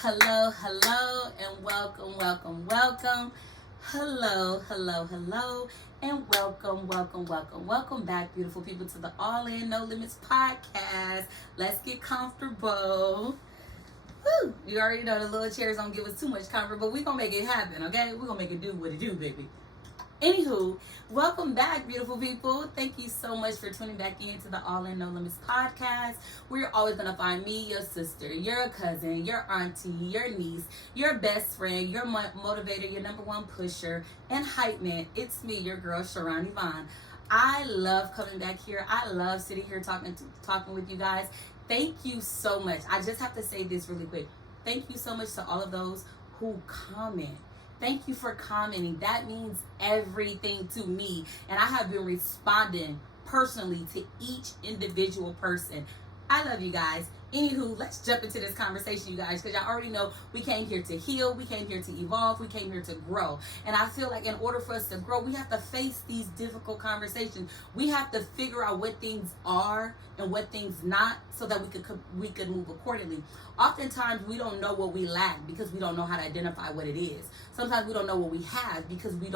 hello, and welcome. Hello, and welcome back, beautiful people, to the All In No Limits podcast. Let's get comfortable. Woo! You already know the little chairs don't give us too much comfort, but we're gonna make it happen, okay? We're gonna make it do what it do, baby. Anywho, welcome back, beautiful people. Thank you so much for tuning back into the All In No Limits podcast, where you're always going to find me, your sister, your cousin, your auntie, your niece, your best friend, your motivator, your number one pusher, and hype man. It's me, your girl, Sharon Yvonne. I love coming back here. I love sitting here talking with you guys. Thank you so much. I just have to say this really quick. Thank you so much to all of those who comment. Thank you for commenting. That means everything to me. And I have been responding personally to each individual person. I love you guys. Anywho, let's jump into this conversation, you guys, because y'all already know we came here to heal, we came here to evolve, we came here to grow. And I feel like in order for us to grow, we have to face these difficult conversations. We have to figure out what things are and what things not, so that we could move accordingly. Oftentimes we don't know what we lack because we don't know how to identify what it is. Sometimes we don't know what we have because we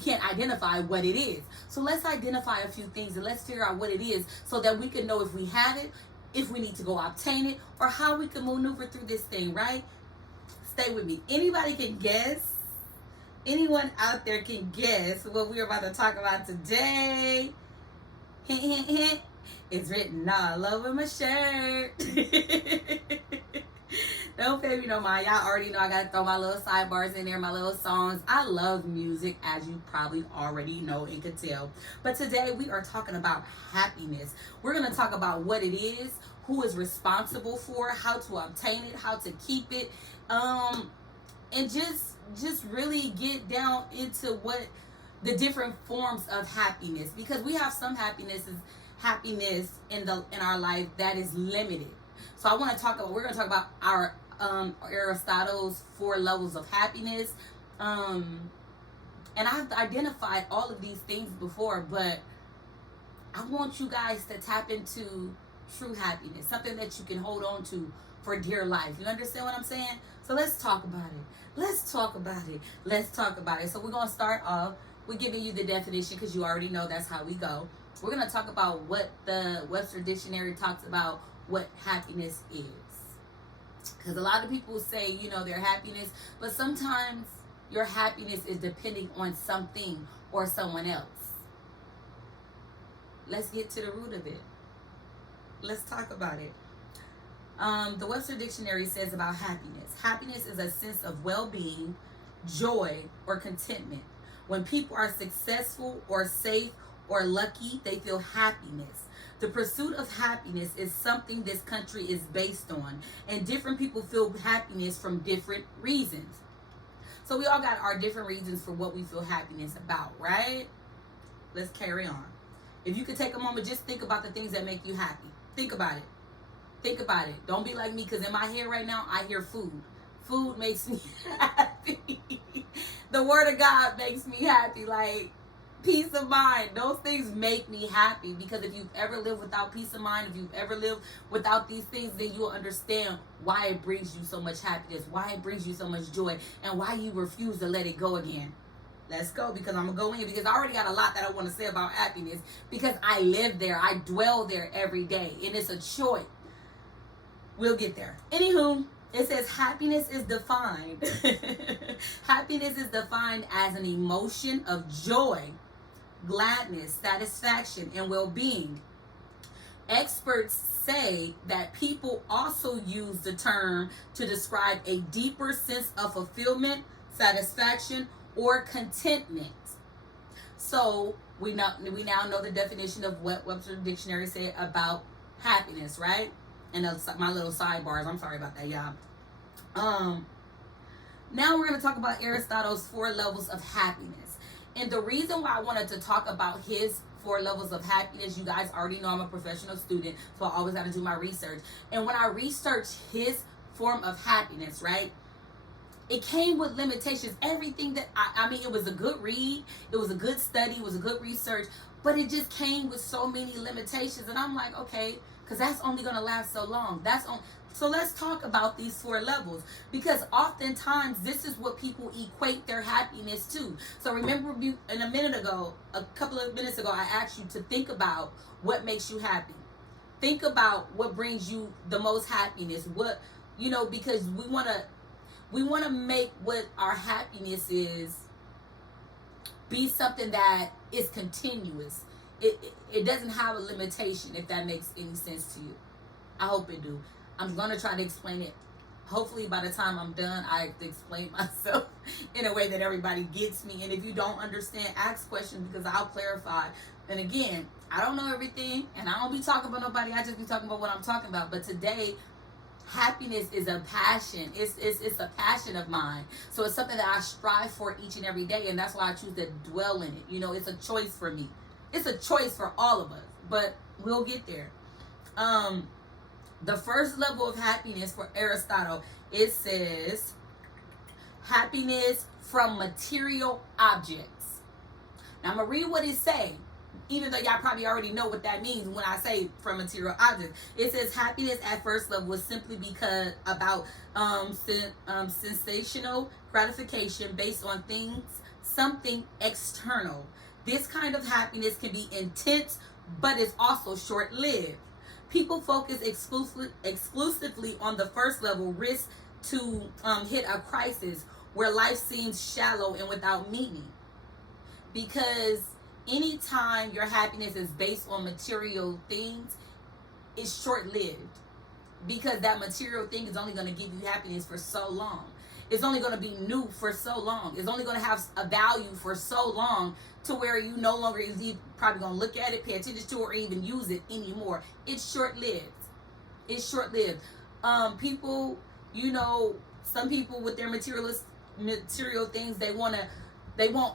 can't identify what it is. So let's identify a few things and let's figure out what it is so that we can know if we have it, if we need to go obtain it, or how we can maneuver through this thing, right? Stay with me. Anybody can guess? Anyone out there can guess what we're about to talk about today? Hint, hint, hint. It's written all over my shirt. Don't pay me no mind. Y'all already know I gotta throw my little sidebars in there, my little songs. I love music, as you probably already know and can tell. But today we are talking about happiness. We're gonna talk about what it is, who is responsible for it, how to obtain it, how to keep it, and just really get down into what the different forms of happiness, because we have some happiness in our life that is limited. So we're going to talk about our Aristotle's 4 levels of happiness. And I've identified all of these things before, but I want you guys to tap into true happiness, something that you can hold on to for dear life. You understand what I'm saying? So let's talk about it. So we're going to start off with giving you the definition, because you already know that's how we go. We're going to talk about what the Webster Dictionary talks about what happiness is. Because a lot of people say, their happiness, but sometimes your happiness is depending on something or someone else. Let's get to the root of it. Let's talk about it. The Webster Dictionary says about happiness. Happiness is a sense of well-being, joy, or contentment. When people are successful or safe or lucky, they feel happiness. The pursuit of happiness is something this country is based on, and different people feel happiness from different reasons. So we all got our different reasons for what we feel happiness about, right? Let's carry on. If you could take a moment, just think about the things that make you happy. Think about it. Don't be like me, because in my head right now, I hear food. Food makes me happy. The word of God makes me happy. Like, peace of mind. Those things make me happy, because if you've ever lived without peace of mind, if you've ever lived without these things, then you'll understand why it brings you so much happiness, why it brings you so much joy, and why you refuse to let it go again. Let's go, because I'm going to go in, because I already got a lot that I want to say about happiness, because I live there. I dwell there every day, and it's a choice. We'll get there. Anywho, it says happiness is defined. Happiness is defined as an emotion of joy, gladness, satisfaction, and well-being. Experts say that people also use the term to describe a deeper sense of fulfillment, satisfaction, or contentment. So we now know the definition of what Webster Dictionary said about happiness, right? And my little sidebars. I'm sorry about that, y'all. Now we're going to talk about Aristotle's 4 levels of happiness. And the reason why I wanted to talk about his 4 levels of happiness, you guys already know I'm a professional student, so I always got to do my research. And when I researched his form of happiness, right, it came with limitations. Everything that, I mean, it was a good read, it was a good study, it was a good research, but it just came with so many limitations. And I'm like, okay, because that's only going to last so long. So let's talk about these 4 levels, because oftentimes this is what people equate their happiness to. So remember, a couple of minutes ago, I asked you to think about what makes you happy. Think about what brings you the most happiness. Because we want to make what our happiness is be something that is continuous. It doesn't have a limitation, if that makes any sense to you. I hope it do. I'm going to try to explain it. Hopefully by the time I'm done, I have to explain myself in a way that everybody gets me. And if you don't understand, ask questions, because I'll clarify. And again, I don't know everything, and I don't be talking about nobody. I just be talking about what I'm talking about. But today, happiness is a passion. It's a passion of mine. So it's something that I strive for each and every day, and that's why I choose to dwell in it. It's a choice for me. It's a choice for all of us, but we'll get there. The first level of happiness for Aristotle, it says happiness from material objects. Now I'm gonna read what it say, even though y'all probably already know what that means when I say from material objects. It says happiness at first level is simply because about sensational gratification based on something external. This kind of happiness can be intense, but it's also short-lived. People focus exclusively on the first level, risk to hit a crisis where life seems shallow and without meaning. Because anytime your happiness is based on material things, it's short-lived. Because that material thing is only going to give you happiness for so long. It's only going to be new for so long. It's only going to have a value for so long to where you no longer is probably going to look at it, pay attention to it, or even use it anymore. It's short-lived. It's short-lived. People, some people with their material things, they want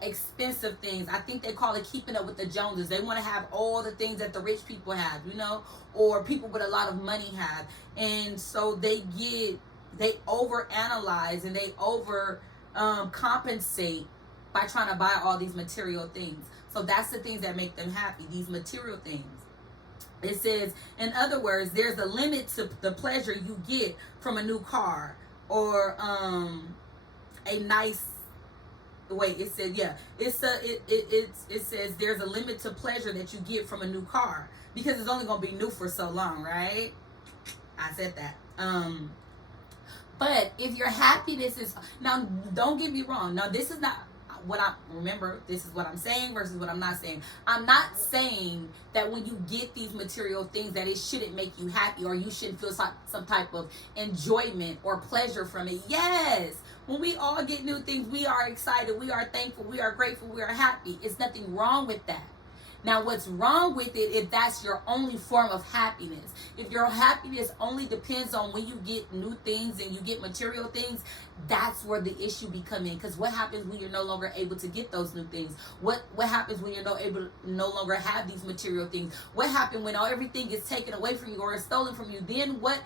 expensive things. I think they call it keeping up with the Joneses. They want to have all the things that the rich people have, or people with a lot of money have. And so they overanalyze and they compensate by trying to buy all these material things. So that's the things that make them happy, these material things. It says, in other words, there's a limit to the pleasure you get from a new car or a nice. Wait, it said, yeah. It says there's a limit to pleasure that you get from a new car, because it's only gonna be new for so long, right? I said that. But if your happiness is, now don't get me wrong. Now this is not this is what I'm saying versus what I'm not saying. I'm not saying that when you get these material things that it shouldn't make you happy, or you shouldn't feel some type of enjoyment or pleasure from it. Yes, when we all get new things, we are excited, we are thankful, we are grateful, we are happy. It's nothing wrong with that. Now, what's wrong with it if that's your only form of happiness? If your happiness only depends on when you get new things and you get material things, that's where the issue become in. Because what happens when you're no longer able to get those new things? What happens when you're no longer have these material things? What happens when everything is taken away from you or is stolen from you? Then what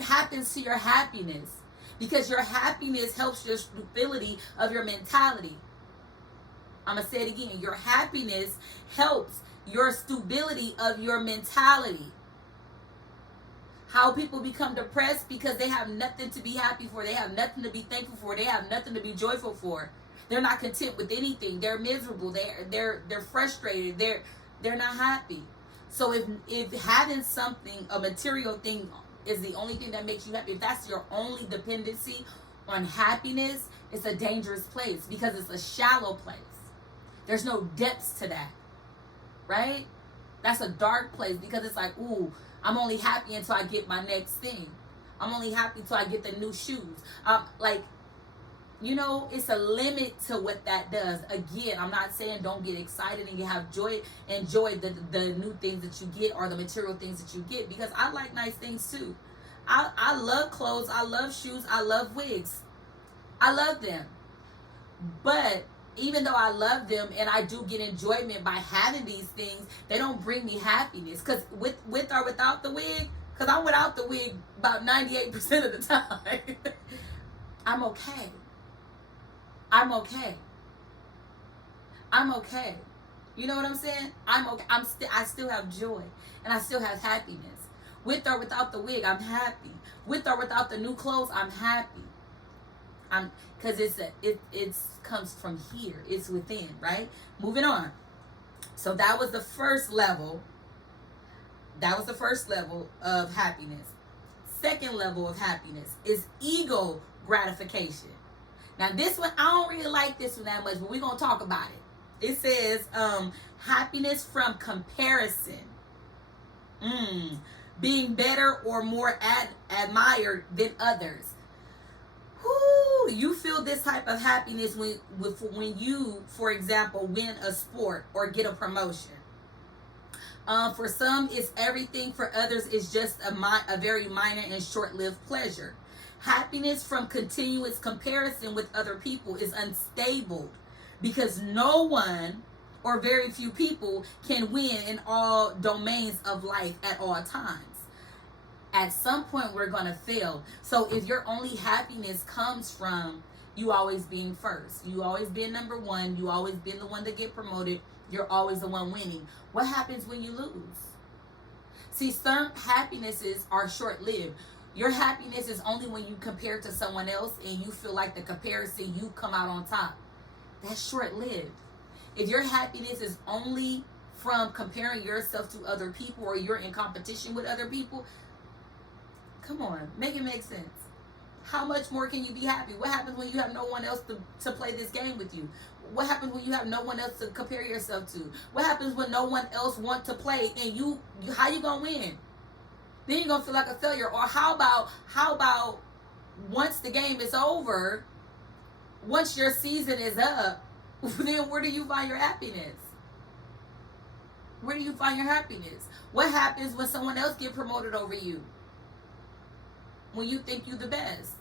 happens to your happiness? Because your happiness helps your stability of your mentality. I'm going to say it again. Your happiness helps your stability of your mentality. How people become depressed because they have nothing to be happy for. They have nothing to be thankful for. They have nothing to be joyful for. They're not content with anything. They're miserable. They're frustrated. They're not happy. So if having something, a material thing, is the only thing that makes you happy, if that's your only dependency on happiness, it's a dangerous place, because it's a shallow place. There's no depths to that, right? That's a dark place, because it's like, ooh, I'm only happy until I get my next thing. I'm only happy until I get the new shoes. It's a limit to what that does. Again, I'm not saying don't get excited and you have joy, enjoy the new things that you get or the material things that you get, because I like nice things too. I love clothes. I love shoes. I love wigs. I love them. But even though I love them and I do get enjoyment by having these things, they don't bring me happiness. Because with or without the wig, because I'm without the wig about 98% of the time, I'm okay. I'm okay. I'm okay. You know what I'm saying? I'm okay. I still have joy and I still have happiness. With or without the wig, I'm happy. With or without the new clothes, I'm happy. Because it comes from here. It's within, right? Moving on. So that was the first level. That was the first level of happiness. Second level of happiness is ego gratification. Now this one, I don't really like this one that much, but we're going to talk about it. It says happiness from comparison. Being better or more admired than others. You feel this type of happiness when you, for example, win a sport or get a promotion. For some, it's everything. For others, it's just a very minor and short-lived pleasure. Happiness from continuous comparison with other people is unstable because no one or very few people can win in all domains of life at all times. At some point, we're going to fail. So if your only happiness comes from you always being first, you always being number one, you always being the one to get promoted, you're always the one winning, what happens when you lose? See, some happinesses are short-lived. Your happiness is only when you compare to someone else and you feel like the comparison, you come out on top. That's short-lived. If your happiness is only from comparing yourself to other people or you're in competition with other people, come on, make it make sense. How much more can you be happy? What happens when you have no one else to play this game with you? What happens when you have no one else to compare yourself to? What happens when no one else wants to play and how you gonna win? Then you're gonna feel like a failure. Or how about once the game is over, once your season is up, then where do you find your happiness? Where do you find your happiness? What happens when someone else gets promoted over you? When you think you're the best.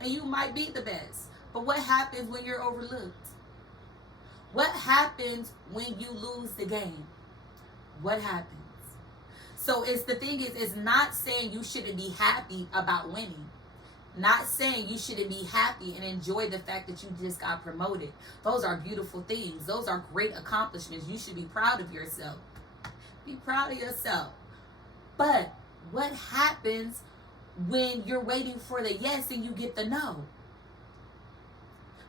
And you might be the best. But what happens when you're overlooked? What happens when you lose the game? What happens? So the thing is, it's not saying you shouldn't be happy about winning. Not saying you shouldn't be happy and enjoy the fact that you just got promoted. Those are beautiful things. Those are great accomplishments. You should be proud of yourself. Be proud of yourself. But what happens when you're waiting for the yes and you get the no?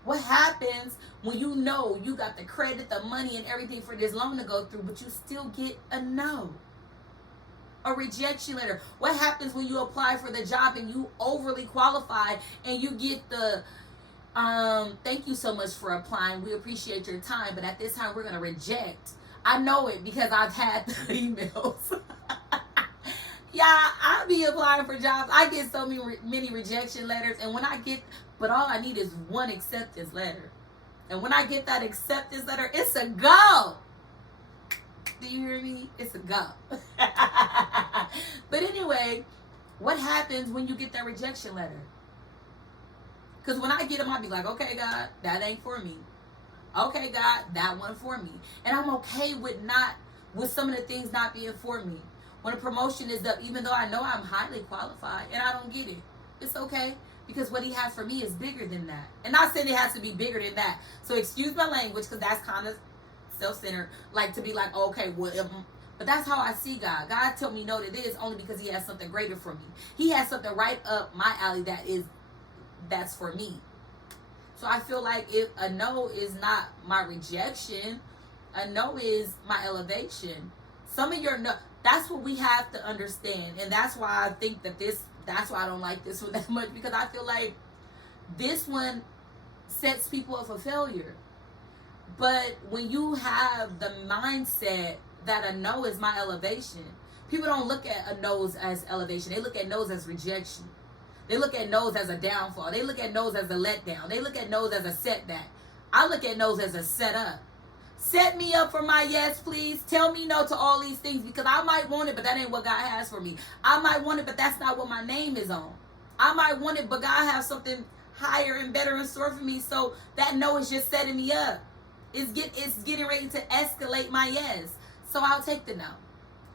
What happens when you know you got the credit, the money, and everything for this loan to go through, but you still get a no? A rejection letter. What happens when you apply for the job and you overly qualified and you get the thank you so much for applying, we appreciate your time, but at this time we're going to reject. I know it because I've had the emails. Yeah, I be applying for jobs. I get so many rejection letters, and but all I need is one acceptance letter. And when I get that acceptance letter, it's a go. Do you hear me? It's a go. But anyway, what happens when you get that rejection letter? Because when I get them, I'll be like, okay, God, that ain't for me. Okay, God, that one for me. And I'm okay with some of the things not being for me. When a promotion is up, even though I know I'm highly qualified and I don't get it, it's okay. Because what he has for me is bigger than that. And not saying it has to be bigger than that. So excuse my language, because that's kind of self-centered. Like to be like, okay, well, but that's how I see God. God told me no to this only because he has something greater for me. He has something right up my alley that's for me. So I feel like if a no is not my rejection, a no is my elevation. Some of your no, that's what we have to understand. And that's why I think that's why I don't like this one that much, because I feel like this one sets people up for failure. But when you have the mindset that a no is my elevation, people don't look at a no as elevation. They look at no's as rejection. They look at no's as a downfall. They look at no's as a letdown. They look at no's as a setback. I look at no's as a setup. Set me up for my yes, please. Tell me no to all these things, because I might want it, but that ain't what God has for me. I might want it, but that's not what my name is on. I might want it, but God has something higher and better in store for me. So that no is just setting me up. It's getting ready to escalate my yes. So I'll take the no.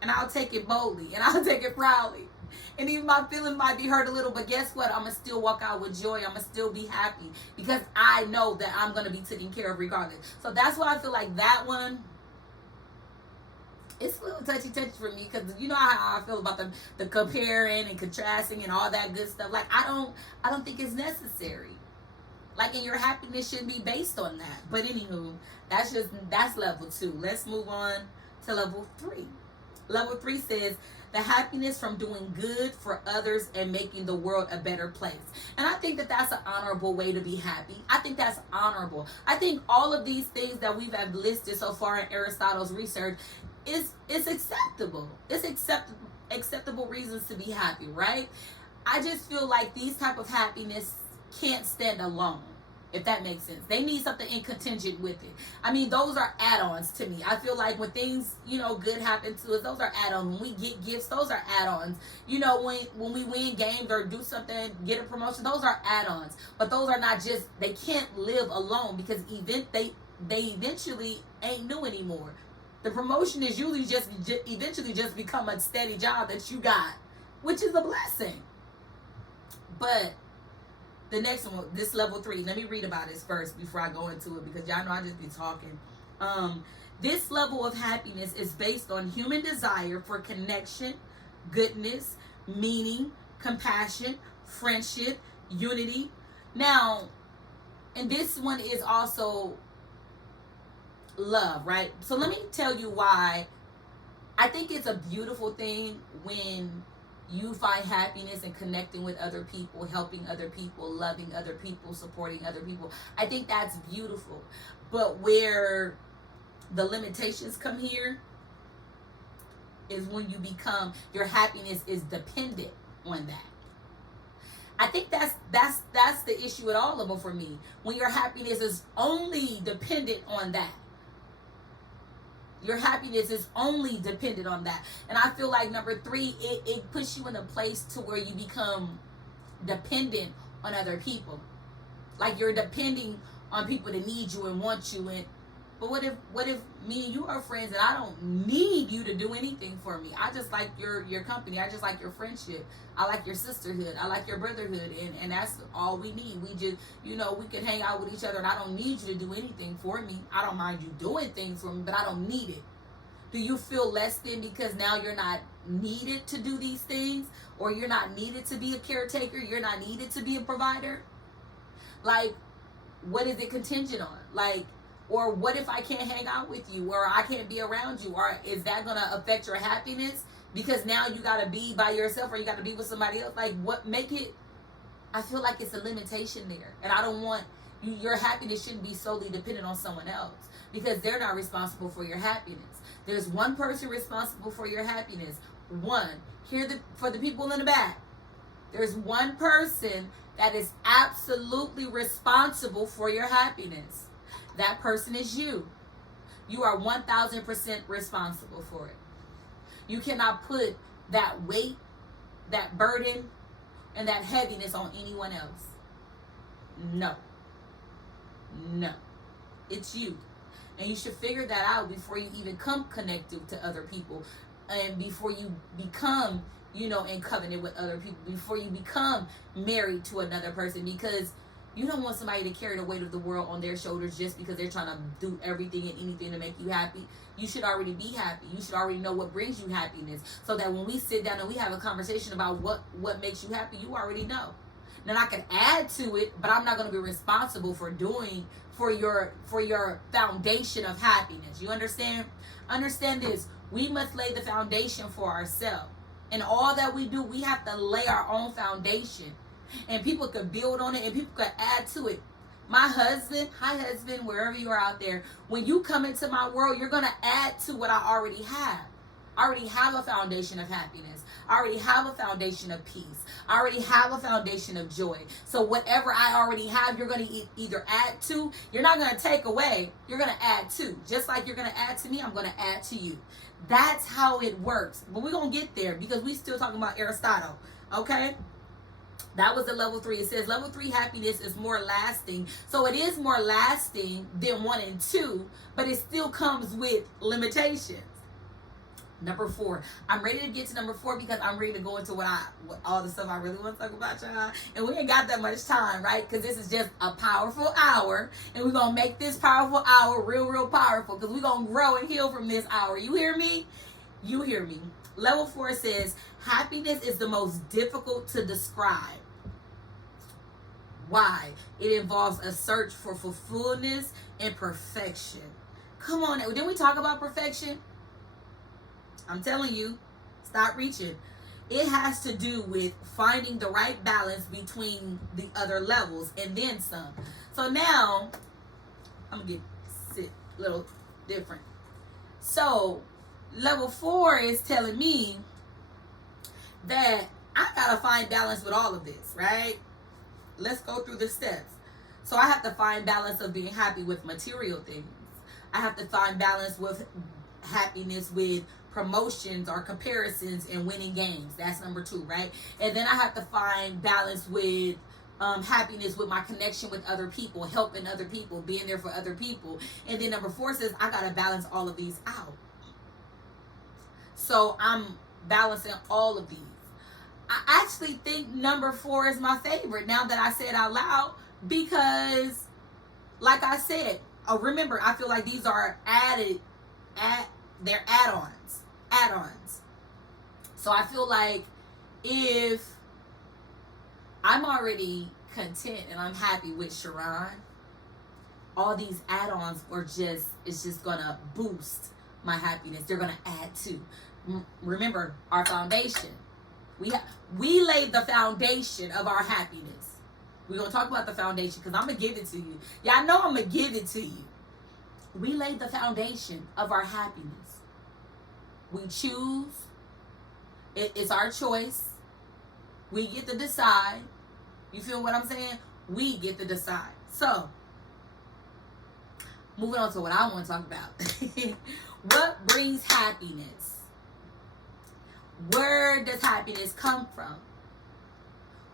And I'll take it boldly. And I'll take it proudly. And even my feelings might be hurt a little, but guess what? I'm going to still walk out with joy. I'm going to still be happy because I know that I'm going to be taken care of regardless. So that's why I feel like that one it's a little touchy for me, because you know how I feel about the comparing and contrasting and all that good stuff. Like, I don't think it's necessary. Like, and your happiness shouldn't be based on that. But anywho, that's level 2. Let's move on to level 3. Level 3 says the happiness from doing good for others and making the world a better place. And I think that that's an honorable way to be happy. I think that's honorable. I think all of these things that we've have listed so far in Aristotle's research is acceptable. It's acceptable reasons to be happy, right? I just feel like these type of happiness can't stand alone, if that makes sense. They need something in contingent with it. I mean, those are add-ons to me. I feel like when things, good happen to us, those are add-ons. When we get gifts, those are add-ons. When we win games or do something, get a promotion, those are add-ons. But those are not just, they can't live alone, because they eventually ain't new anymore. The promotion is usually eventually just become a steady job that you got, which is a blessing. But the next one, this level 3, let me read about this first before I go into it, because y'all know I just be talking. This level of happiness is based on human desire for connection, goodness, meaning, compassion, friendship, unity. Now, and this one is also love, right? So let me tell you why I think it's a beautiful thing when you find happiness in connecting with other people, helping other people, loving other people, supporting other people. I think that's beautiful. But where the limitations come here is when your happiness is dependent on that. I think that's the issue at all level for me. When your happiness is only dependent on that. Your happiness is only dependent on that. And I feel like number 3, it puts you in a place to where you become dependent on other people. Like, you're depending on people to need you and want you. But what if me and you are friends and I don't need you to do anything for me? I just like your company. I just like your friendship. I like your sisterhood. I like your brotherhood. And that's all we need. We just, we can hang out with each other, and I don't need you to do anything for me. I don't mind you doing things for me, but I don't need it. Do you feel less than because now you're not needed to do these things? Or you're not needed to be a caretaker? You're not needed to be a provider? Like, what is it contingent on? Like, or what if I can't hang out with you, or I can't be around you? Or is that going to affect your happiness? Because now you got to be by yourself, or you got to be with somebody else. Like, I feel like it's a limitation there. And I don't want, your happiness shouldn't be solely dependent on someone else, because they're not responsible for your happiness. There's one person responsible for your happiness. One. For the people in the back. There's one person that is absolutely responsible for your happiness. That person is you. You are 1,000% responsible for it. You cannot put that weight, that burden, and that heaviness on anyone else. No. It's you. And you should figure that out before you even come connected to other people. And before you become, in covenant with other people. Before you become married to another person. Because you don't want somebody to carry the weight of the world on their shoulders just because they're trying to do everything and anything to make you happy. You should already be happy. You should already know what brings you happiness. So that when we sit down and we have a conversation about what makes you happy, you already know. Then I can add to it, but I'm not going to be responsible for your foundation of happiness. You understand? Understand this. We must lay the foundation for ourselves. And all that we do, we have to lay our own foundation. And people could build on it, and people could add to it. My husband, hi husband, wherever you are out there, when you come into my world, you're going to add to what I already have. I already have a foundation of happiness. I already have a foundation of peace. I already have a foundation of joy. So whatever I already have, you're going to either add to. You're not going to take away. You're going to add to. Just like you're going to add to me, I'm going to add to you. That's how it works. But we're going to get there because we're still talking about Aristotle. Okay? That was the level 3. It says level 3 happiness is more lasting. So it is more lasting than 1 and 2, but it still comes with limitations. Number 4. I'm ready to get to number 4 because I'm ready to go into what all the stuff I really want to talk about, y'all. And we ain't got that much time, right? Because this is just a powerful hour. And we're going to make this powerful hour real, real powerful. Because we're going to grow and heal from this hour. You hear me? You hear me. Level 4 says, happiness is the most difficult to describe. Why? It involves a search for fulfillment and perfection. Come on. Didn't we talk about perfection? I'm telling you, stop reaching. It has to do with finding the right balance between the other levels and then some. So now, I'm going to sit a little different. So, level 4 is telling me that I got to find balance with all of this, right? Let's go through the steps. So, I have to find balance of being happy with material things. I have to find balance with happiness with promotions or comparisons and winning games. That's number 2, right? And then I have to find balance with happiness with my connection with other people, helping other people, being there for other people. And then number 4 says I gotta balance all of these out. So I'm balancing all of these. I actually think number 4 is my favorite now that I said it out loud, because like I said, remember, I feel like these are they're add-ons. So I feel like if I'm already content and I'm happy with Sharon, all these add-ons it's just gonna boost my happiness. They're gonna add to. Remember our foundation. We laid the foundation of our happiness. We're gonna talk about the foundation because I'm gonna give it to you. Y'all know I'm gonna give it to you. We laid the foundation of our happiness. We choose. It's our choice. We get to decide. You feel what I'm saying? We get to decide. So, moving on to what I want to talk about. What brings happiness? Where does happiness come from?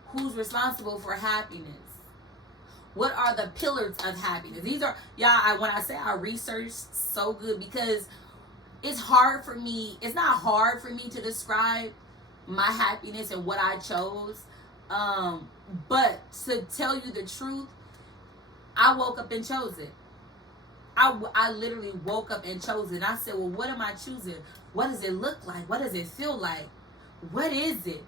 Who's responsible for happiness? What are the pillars of happiness? These are, when I say I researched so good, because it's hard for me. It's not hard for me to describe my happiness and what I chose. But to tell you the truth, I woke up and chose it. I literally woke up and chose it. And I said, well, what am I choosing? What does it look like? What does it feel like? What is it?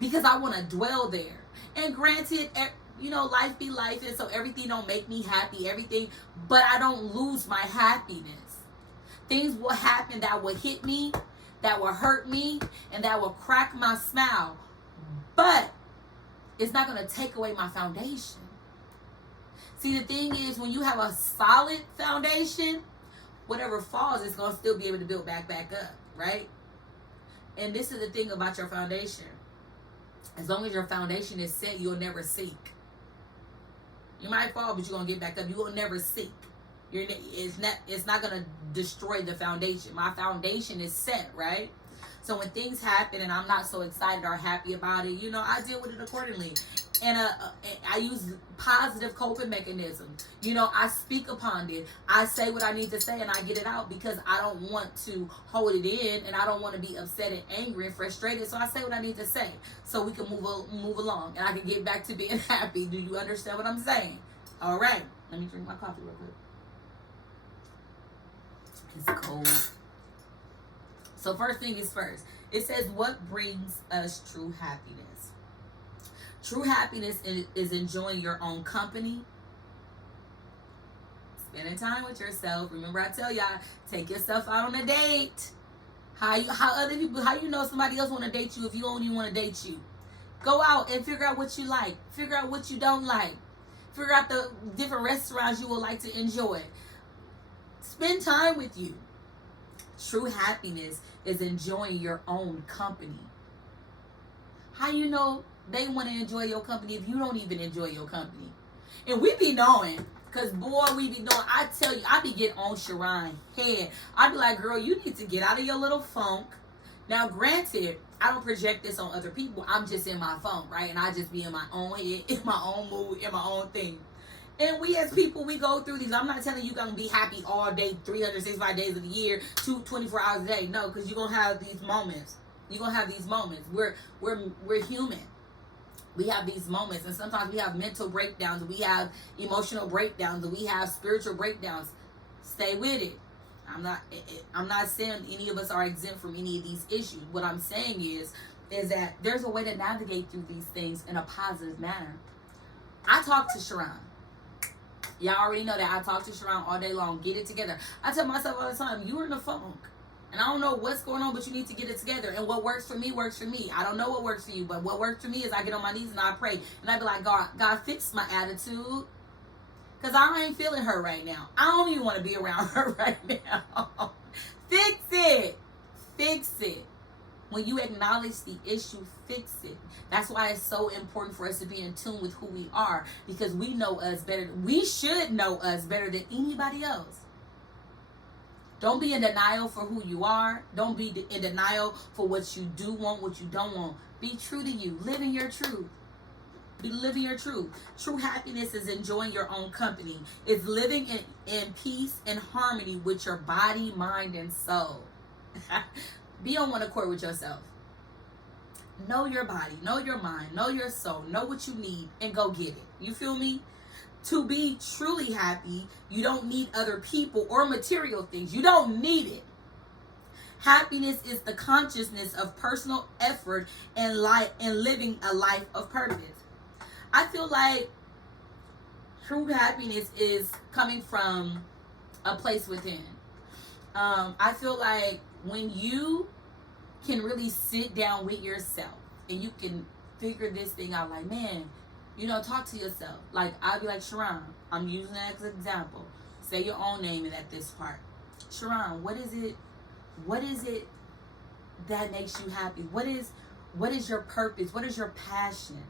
Because I want to dwell there. And granted, life be life, and so everything don't make me happy, everything, but I don't lose my happiness. Things will happen that will hit me, that will hurt me, and that will crack my smile. But it's not going to take away my foundation. See, the thing is, when you have a solid foundation, whatever falls is going to still be able to build back up, right? And this is the thing about your foundation. As long as your foundation is set, you'll never sink. You might fall, but you're going to get back up. You will never sink. It's not going to destroy the foundation. My foundation is set, right? So when things happen and I'm not so excited or happy about it, I deal with it accordingly. And I use positive coping mechanisms. I speak upon it. I say what I need to say and I get it out, because I don't want to hold it in and I don't want to be upset and angry and frustrated. So I say what I need to say so we can move along and I can get back to being happy. Do you understand what I'm saying? All right. Let me drink my coffee real quick. It's cold. So first thing is first. It says, what brings us true happiness? True happiness is enjoying your own company, spending time with yourself. Remember, I tell y'all, take yourself out on a date. How you know somebody else want to date you if you don't even want to date you? Go out and figure out what you like. Figure out what you don't like. Figure out the different restaurants you would like to enjoy. Spend time with you. True happiness is enjoying your own company. How you know they want to enjoy your company if you don't even enjoy your company? And we be knowing, because boy, we be knowing. I tell you, I be getting on Sharon head. I be like, girl, you need to get out of your little funk. Now, granted, I don't project this on other people. I'm just in my funk, right? And I just be in my own head, in my own mood, in my own thing. And we as people, we go through these. I'm not telling you going to be happy all day, 365 days of the year, 24 hours a day. No, because you're going to have these moments. You're going to have these moments. We're human. We have these moments. And sometimes we have mental breakdowns. We have emotional breakdowns. We have spiritual breakdowns. Stay with it. I'm not saying any of us are exempt from any of these issues. What I'm saying is that there's a way to navigate through these things in a positive manner. I talk to Sharon. Y'all already know that I talk to Sharon all day long. Get it together. I tell myself all the time, you're in the funk. And I don't know what's going on, but you need to get it together. And what works for me, works for me. I don't know what works for you, but what works for me is I get on my knees and I pray. And I be like, God, fix my attitude. Because I ain't feeling her right now. I don't even want to be around her right now. Fix it. Fix it. When you acknowledge the issue, fix it. That's why it's so important for us to be in tune with who we are. Because we know us better. We should know us better than anybody else. Don't be in denial for who you are. Don't be in denial for what you do want, what you don't want. Be true to you. Live in your truth. Be living your truth. True happiness is enjoying your own company. It's living in peace and harmony with your body, mind, and soul. Be on one accord with yourself. Know your body, know your mind, know your soul, know what you need, and go get it. You feel me? To be truly happy, you don't need other people or material things. You don't need it. Happiness is the consciousness of personal effort and living a life of purpose. I feel like true happiness is coming from a place within. I feel like when you can really sit down with yourself and you can figure this thing out, like, man, talk to yourself. Like, I'll be like, Sharon, I'm using that as an example. Say your own name in this part. Sharon, what is it that makes you happy? What is your purpose? What is your passion?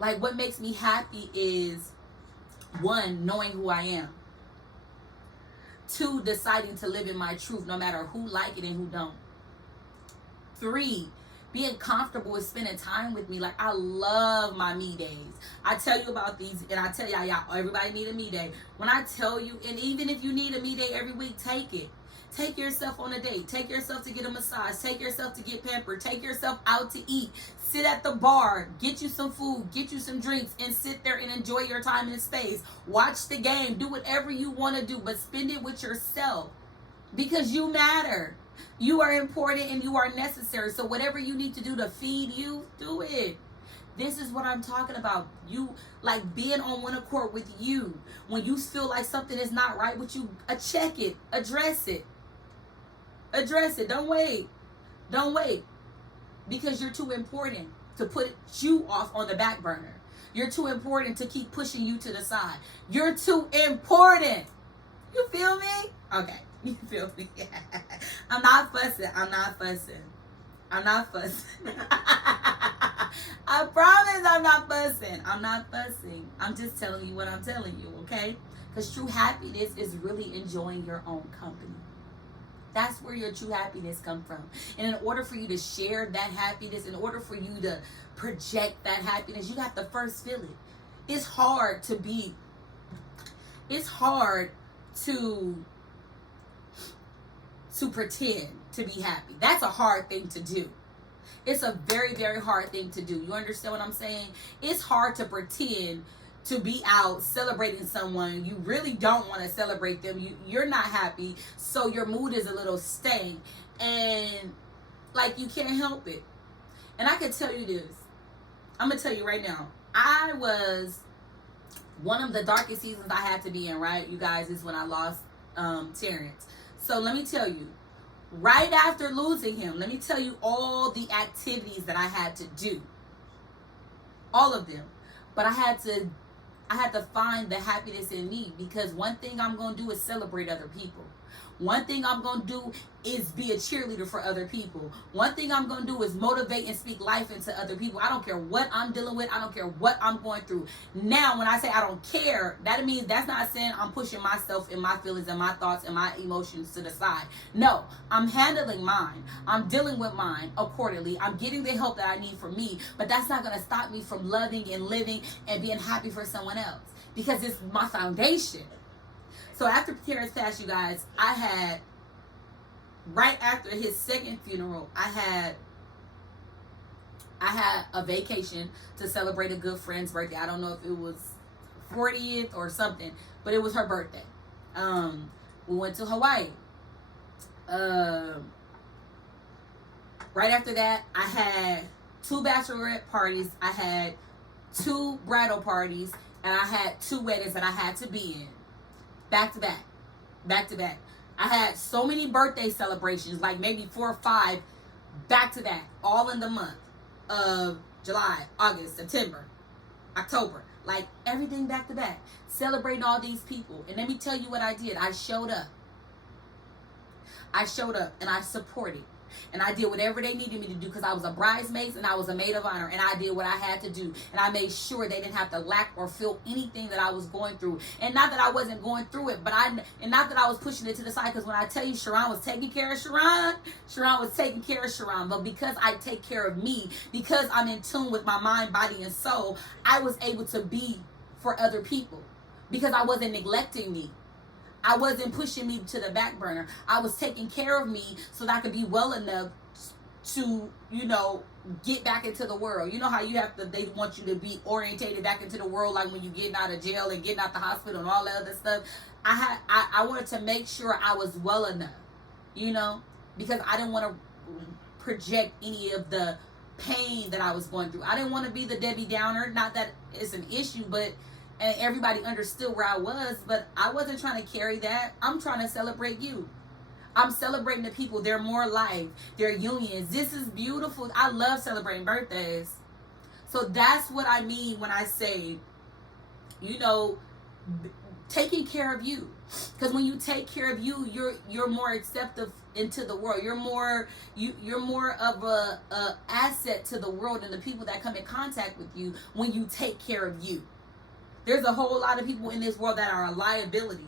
Like, what makes me happy is, 1, knowing who I am. 2, deciding to live in my truth no matter who like it and who don't. 3, being comfortable with spending time with me. Like, I love my me days. I tell you about these, and I tell y'all, everybody need a me day. When I tell you, and even if you need a me day every week, take it. Take yourself on a date. Take yourself to get a massage. Take yourself to get pampered. Take yourself out to eat. Sit at the bar. Get you some food. Get you some drinks. And sit there and enjoy your time and space. Watch the game. Do whatever you want to do. But spend it with yourself. Because you matter. You are important and you are necessary. So whatever you need to do to feed you, do it. This is what I'm talking about. You, like, being on one accord with you. When you feel like something is not right with you, check it. Address it. Address it. Don't wait. Don't wait. Because you're too important to put you off on the back burner. You're too important to keep pushing you to the side. You're too important. You feel me? Okay. You feel me? I'm not fussing. I'm not fussing. I'm not fussing. I promise I'm not fussing. I'm not fussing. I'm just telling you what I'm telling you, okay? Because true happiness is really enjoying your own company. That's where your true happiness comes from. And in order for you to share that happiness, in order for you to project that happiness, you have to first feel it. It's hard to pretend to be happy. That's a hard thing to do. It's a very, very hard thing to do. You understand what I'm saying? It's hard to pretend to be out celebrating someone. You really don't want to celebrate them. You're not happy, so your mood is a little stank, and like, you can't help it. And I can tell you this. I'm gonna tell you right now. I was one of the darkest seasons I had to be in, right? You guys, is when I lost Terrence. So let me tell you, right after losing him, let me tell you all the activities that I had to do. All of them. But I had to find the happiness in me, because one thing I'm going to do is celebrate other people. One thing I'm going to do is be a cheerleader for other people. One thing I'm going to do is motivate and speak life into other people. I don't care what I'm dealing with. I don't care what I'm going through. Now, when I say I don't care, that means that's not saying I'm pushing myself and my feelings and my thoughts and my emotions to the side. No, I'm handling mine. I'm dealing with mine accordingly. I'm getting the help that I need for me. But that's not going to stop me from loving and living and being happy for someone else, because it's my foundation. So after Terrence passed, you guys, right after his second funeral, I had a vacation to celebrate a good friend's birthday. I don't know if it was 40th or something, but it was her birthday. We went to Hawaii. Right after that, I had 2 bachelorette parties. I had 2 bridal parties. And I had 2 weddings that I had to be in. Back to back. Back to back. I had so many birthday celebrations, like maybe 4 or 5, back to back. All in the month of July, August, September, October. Like everything back to back. Celebrating all these people. And let me tell you what I did. I showed up. I showed up and I supported. And I did whatever they needed me to do because I was a bridesmaid and I was a maid of honor. And I did what I had to do. And I made sure they didn't have to lack or feel anything that I was going through. And not that I wasn't going through it, and not that I was pushing it to the side. Because when I tell you Sharon was taking care of Sharon was taking care of Sharon. But because I take care of me, because I'm in tune with my mind, body, and soul, I was able to be for other people. Because I wasn't neglecting me. I wasn't pushing me to the back burner. I was taking care of me so that I could be well enough to, get back into the world. You know how they want you to be orientated back into the world, like when you're getting out of jail and getting out the hospital and all that other stuff. I wanted to make sure I was well enough, because I didn't want to project any of the pain that I was going through. I didn't want to be the Debbie Downer. Not that it's an issue, and everybody understood where I was, but I wasn't trying to carry that. I'm trying to celebrate you. I'm celebrating the people. They're more life. They're unions. This is beautiful. I love celebrating birthdays. So that's what I mean when I say, taking care of you. Because when you take care of you, you're more acceptive into the world. You're more of a asset to the world and the people that come in contact with you when you take care of you. There's a whole lot of people in this world that are a liability.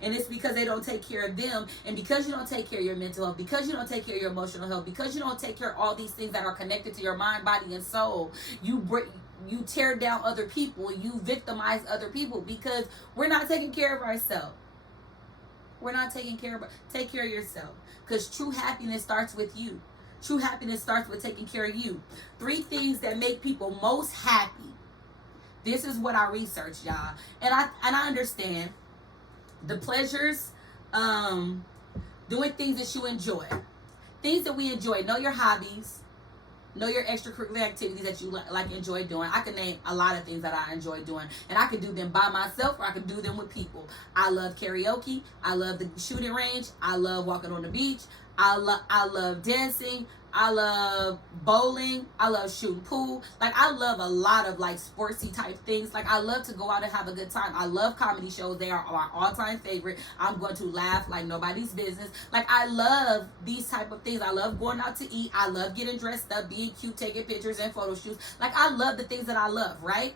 And it's because they don't take care of them. And because you don't take care of your mental health, because you don't take care of your emotional health, because you don't take care of all these things that are connected to your mind, body, and soul, you tear down other people. You victimize other people because we're not taking care of ourselves. We're not taking care of. Take care of yourself. Because true happiness starts with you. True happiness starts with taking care of you. 3 things that make people most happy. This is what I researched, y'all. And I understand the pleasures, doing things that you enjoy. Things that we enjoy. Know your hobbies. Know your extracurricular activities that you enjoy doing. I can name a lot of things that I enjoy doing. And I can do them by myself or I can do them with people. I love karaoke. I love the shooting range. I love walking on the beach. I love dancing. I love bowling. I love shooting pool. I love a lot of sportsy type things. I love to go out and have a good time. I love comedy shows. They are my all-time favorite. I'm going to laugh like nobody's business. I love these type of things. I love going out to eat. I love getting dressed up, being cute, taking pictures and photo shoots. I love the things that I love, right?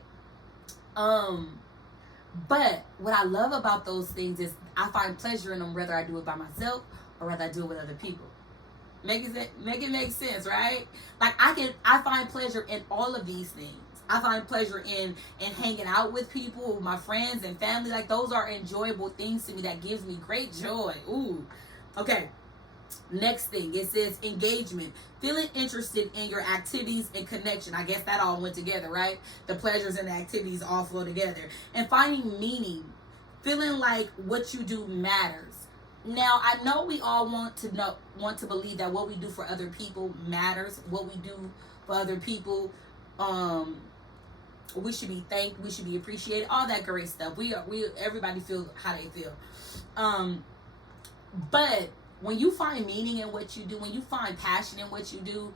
But what I love about those things is I find pleasure in them, whether I do it by myself or whether I do it with other people. Make it make sense, right? I find pleasure in all of these things. I find pleasure in hanging out with people, my friends and family. Those are enjoyable things to me that gives me great joy. Ooh. Okay. Next thing, it says engagement. Feeling interested in your activities and connection. I guess that all went together, right? The pleasures and the activities all flow together. And finding meaning. Feeling like what you do matters. Now, I know we all want to believe that what we do for other people matters. What we do for other people, we should be thanked. We should be appreciated. All that great stuff. Everybody feel how they feel. But when you find meaning in what you do, when you find passion in what you do,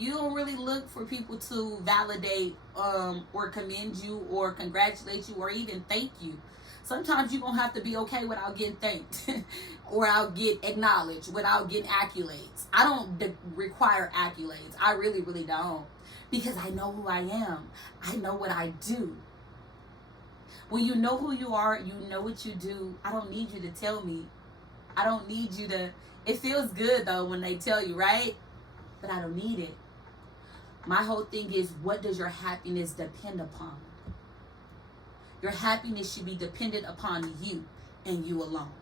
you don't really look for people to validate or commend you or congratulate you or even thank you. Sometimes you're going to have to be okay without getting thanked or without getting acknowledged, without getting accolades. I don't require accolades. I really, really don't. Because I know who I am. I know what I do. When you know who you are, you know what you do. I don't need you to tell me. I don't need you to. It feels good, though, when they tell you, right? But I don't need it. My whole thing is, what does your happiness depend upon? Your happiness should be dependent upon you and you alone.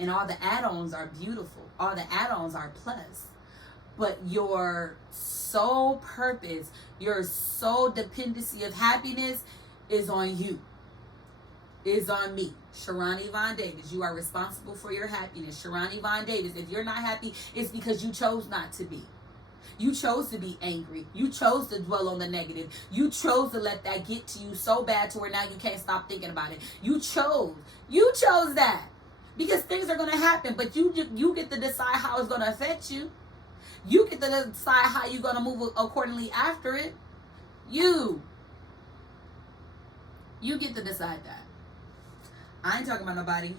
And all the add-ons are beautiful. All the add-ons are plus. But your sole purpose, your sole dependency of happiness is on you. is on me. Sharon Yvonne Davis, you are responsible for your happiness. Sharon Yvonne Davis, if you're not happy, it's because you chose not to be. You chose to be angry. You chose to dwell on the negative. You chose to let that get to you so bad to where now you can't stop thinking about it. You chose that. Because things are going to happen, but you get to decide how it's going to affect you. You get to decide how you're going to move accordingly after it. You get to decide that. I ain't talking about nobody.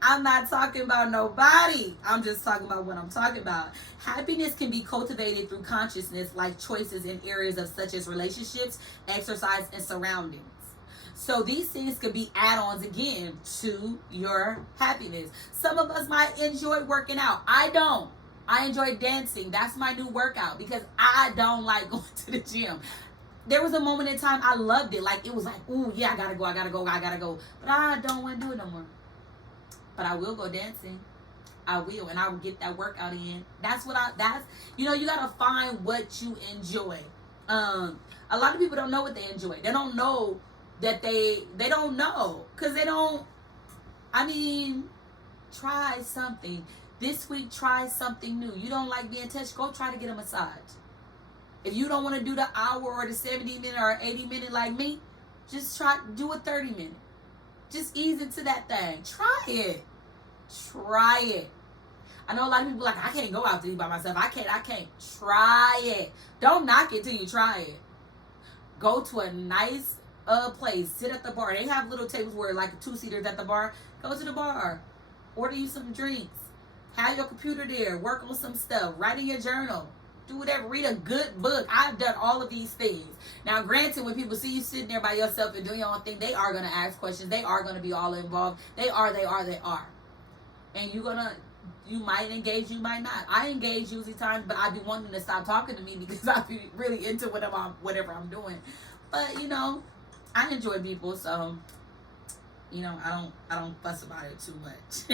I'm not talking about nobody. I'm just talking about what I'm talking about. Happiness can be cultivated through consciousness, like choices in areas of such as relationships, exercise, and surroundings. So these things could be add-ons again to your happiness. Some of us might enjoy working out. I don't. I enjoy dancing. That's my new workout because I don't like going to the gym. There was a moment in time I loved it. Like it was like, ooh, yeah, I gotta go. But I don't want to do it no more. But I will go dancing. I will, and I will get that workout in. You gotta find what you enjoy. A lot of people don't know what they enjoy. They don't know that they don't know. Because they don't, try something. This week, try something new. You don't like being touched, go try to get a massage. If you don't want to do the hour or the 70-minute or 80-minute like me, just do a 30-minute. Just ease into that thing. Try it. I know a lot of people like, I can't go out to eat by myself. I can't. Try it. Don't knock it till you try it. Go to a nice place. Sit at the bar. They have little tables where like 2-seaters at the bar. Go to the bar. Order you some drinks. Have your computer there. Work on some stuff. Write in your journal. Do whatever. Read a good book. I've done all of these things. Now, granted, when people see you sitting there by yourself and doing your own thing, they are going to ask questions. They are going to be all involved. They are. And you might engage, you might not. I engage usually times, but I be wanting them to stop talking to me because I be really into whatever I'm doing. But, I enjoy people, so, I don't fuss about it too much.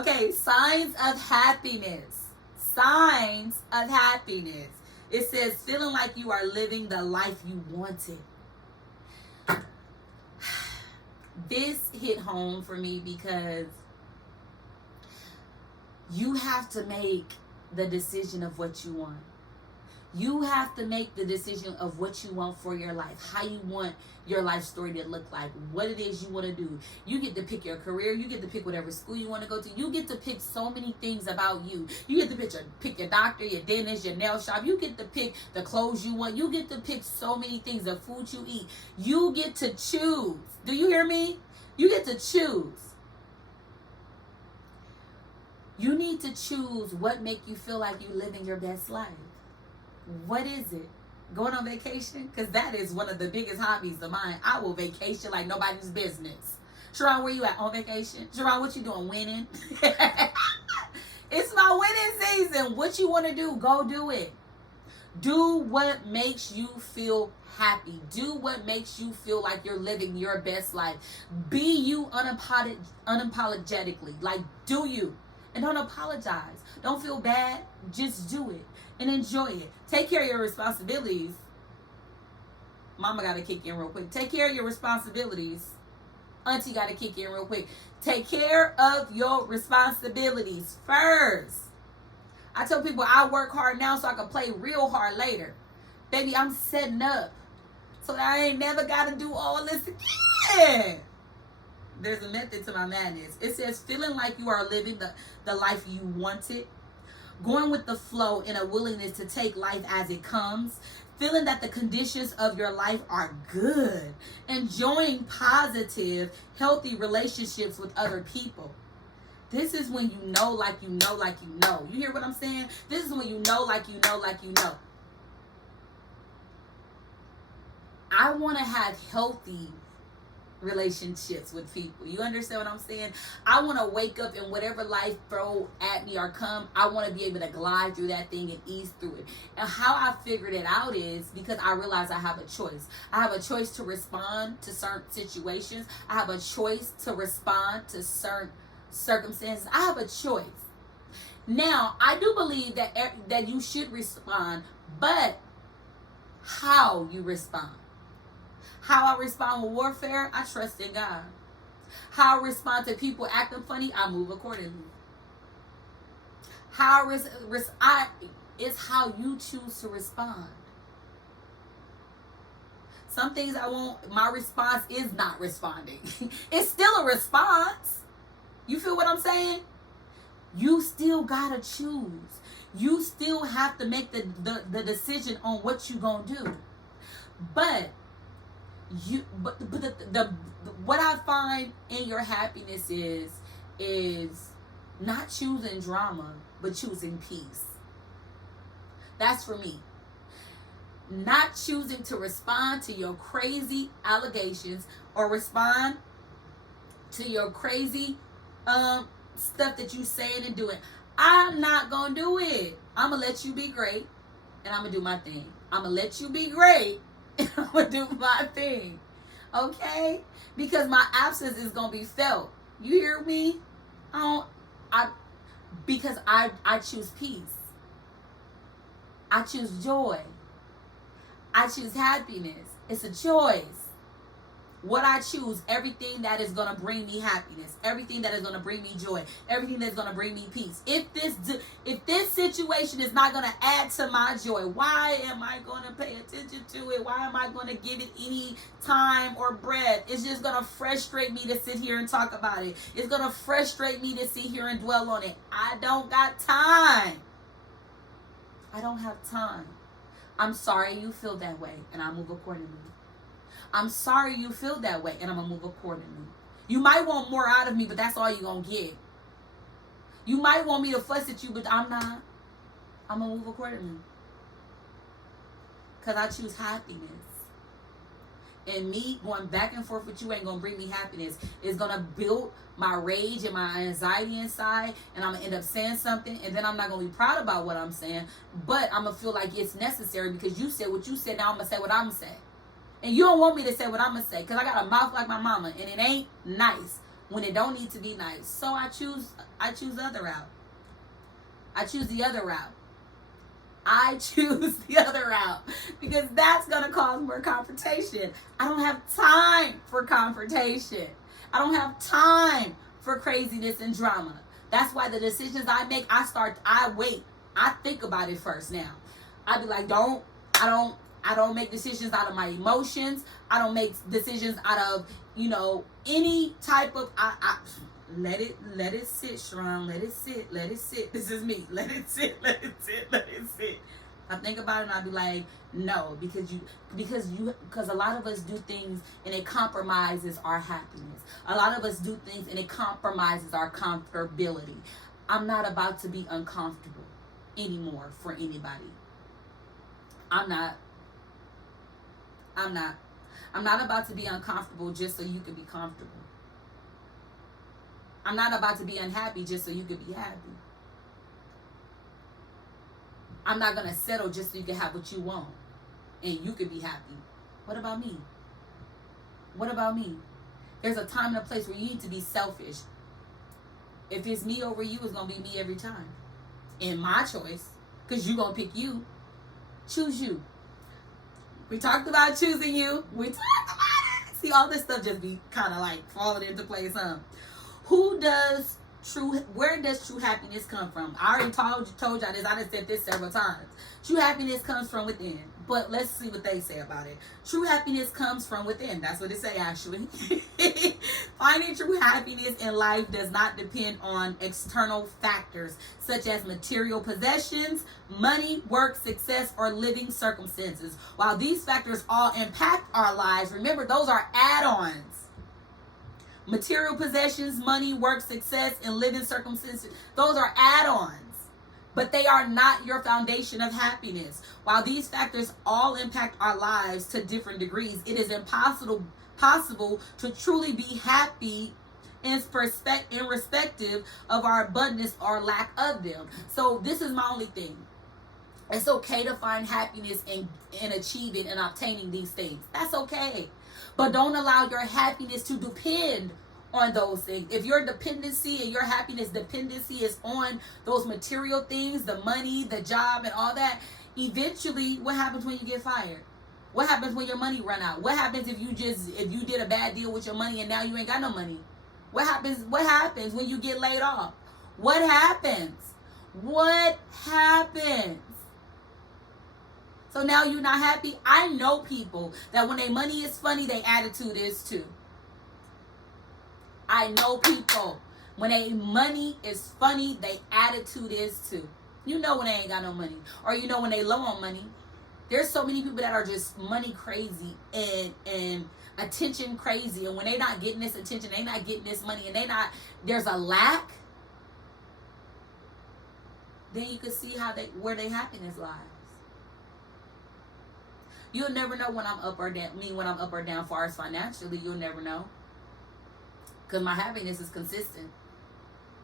Okay, signs of happiness. Signs of happiness. It says feeling like you are living the life you wanted. This hit home for me because you have to make the decision of what you want. You have to make the decision of what you want for your life, how you want your life story to look like, what it is you want to do. You get to pick your career. You get to pick whatever school you want to go to. You get to pick so many things about you. You get to pick your doctor, your dentist, your nail shop. You get to pick the clothes you want. You get to pick so many things, the food you eat. You get to choose. Do you hear me? You get to choose. You need to choose what make you feel like you're living your best life. What is it? Going on vacation? Because that is one of the biggest hobbies of mine. I will vacation like nobody's business. Sharon, where you at on vacation? Sharon, what you doing? Winning? It's my winning season. What you want to do, go do it. Do what makes you feel happy. Do what makes you feel like you're living your best life. Be you unapologetically. Like, do you. And don't apologize. Don't feel bad. Just do it. And enjoy it. Take care of your responsibilities. Mama got to kick in real quick. Take care of your responsibilities. Auntie got to kick in real quick. Take care of your responsibilities first. I tell people I work hard now so I can play real hard later. Baby, I'm setting up so that I ain't never got to do all this again. There's a method to my madness. It says feeling like you are living the life you wanted. Going with the flow in a willingness to take life as it comes. Feeling that the conditions of your life are good. Enjoying positive, healthy relationships with other people. This is when you know like you know like you know. You hear what I'm saying? This is when you know like you know like you know. I want to have healthy relationships with people. You understand what I'm saying? I want to wake up and whatever life throw at me or come, I want to be able to glide through that thing and ease through it. And how I figured it out is because I realize I have a choice. I have a choice to respond to certain situations. I have a choice to respond to certain circumstances. I have a choice. Now, I do believe that you should respond, but how you respond. How I respond with warfare, I trust in God. How I respond to people acting funny, I move accordingly. It's how you choose to respond. Some things my response is not responding. It's still a response. You feel what I'm saying? You still gotta choose. You still have to make the decision on what you gonna do. But what I find in your happiness is not choosing drama, but choosing peace. That's for me. Not choosing to respond to your crazy allegations or respond to your crazy stuff that you saying and doing. I'm not gonna do it. I'm gonna let you be great, and I'm gonna do my thing. I'm gonna let you be great, and I'm gonna do my thing. Okay? Because my absence is gonna be felt. You hear me? Because I choose peace. I choose joy. I choose happiness. It's a choice. What I choose, everything that is going to bring me happiness, everything that is going to bring me joy, everything that's going to bring me peace. If this situation is not going to add to my joy, why am I going to pay attention to it? Why am I going to give it any time or breath? It's just going to frustrate me to sit here and talk about it. It's going to frustrate me to sit here and dwell on it. I don't got time. I don't have time. I'm sorry you feel that way, and I move accordingly. I'm sorry you feel that way, and I'm going to move accordingly. You might want more out of me, but that's all you're going to get. You might want me to fuss at you, but I'm not. I'm going to move accordingly. Because I choose happiness. And me going back and forth with you ain't going to bring me happiness. It's going to build my rage and my anxiety inside, and I'm going to end up saying something, and then I'm not going to be proud about what I'm saying, but I'm going to feel like it's necessary because you said what you said, now I'm going to say what I'm going to say. And you don't want me to say what I'm going to say because I got a mouth like my mama, and it ain't nice when it don't need to be nice. So I choose the other route. I choose the other route. I choose the other route because that's going to cause more confrontation. I don't have time for confrontation. I don't have time for craziness and drama. That's why the decisions I make, I wait. I think about it first now. I be like, I don't make decisions out of my emotions. I don't make decisions out of, any type of, let it sit, Sharon. Let it sit. This is me. Let it sit. I think about it and I be like, no, because a lot of us do things and it compromises our happiness. A lot of us do things and it compromises our comfortability. I'm not about to be uncomfortable anymore for anybody. I'm not about to be uncomfortable just so you can be comfortable. I'm not about to be unhappy just so you can be happy. I'm not going to settle just so you can have what you want and you can be happy. What about me? What about me? There's a time and a place where you need to be selfish. If it's me over you, it's going to be me every time. And my choice, because you're going to pick you. Choose you. We talked about choosing you. We talked about it. See, all this stuff just be kind of like falling into place, huh? Where does true happiness come from? I already told y'all this. I done said this several times. True happiness comes from within. But let's see what they say about it. True happiness comes from within. That's what it say, actually. Finding true happiness in life does not depend on external factors such as material possessions, money, work, success, or living circumstances. While these factors all impact our lives, remember, those are add-ons. Material possessions, money, work, success, and living circumstances, those are add-ons. But they are not your foundation of happiness. While these factors all impact our lives to different degrees, it is possible to truly be happy irrespective of our abundance or lack of them. So this is my only thing. It's okay to find happiness in achieving and obtaining these things. That's okay. But don't allow your happiness to depend on those things. If your dependency and your happiness dependency is on those material things, the money, the job, and all that, eventually what happens when you get fired? What happens when your money run out? What happens if you did a bad deal with your money and now you ain't got no money? What happens when you get laid off? What happens? What happens? So now you're not happy? I know people that when their money is funny, their attitude is too. I know people when their money is funny, their attitude is too. You know when they ain't got no money. Or you know when they low on money. There's so many people that are just money crazy and attention crazy. And when they not getting this attention, they not getting this money, and there's a lack, then you can see where their happiness lies. You'll never know when I'm up or down. When I'm up or down, far as financially, you'll never know. Because my happiness is consistent.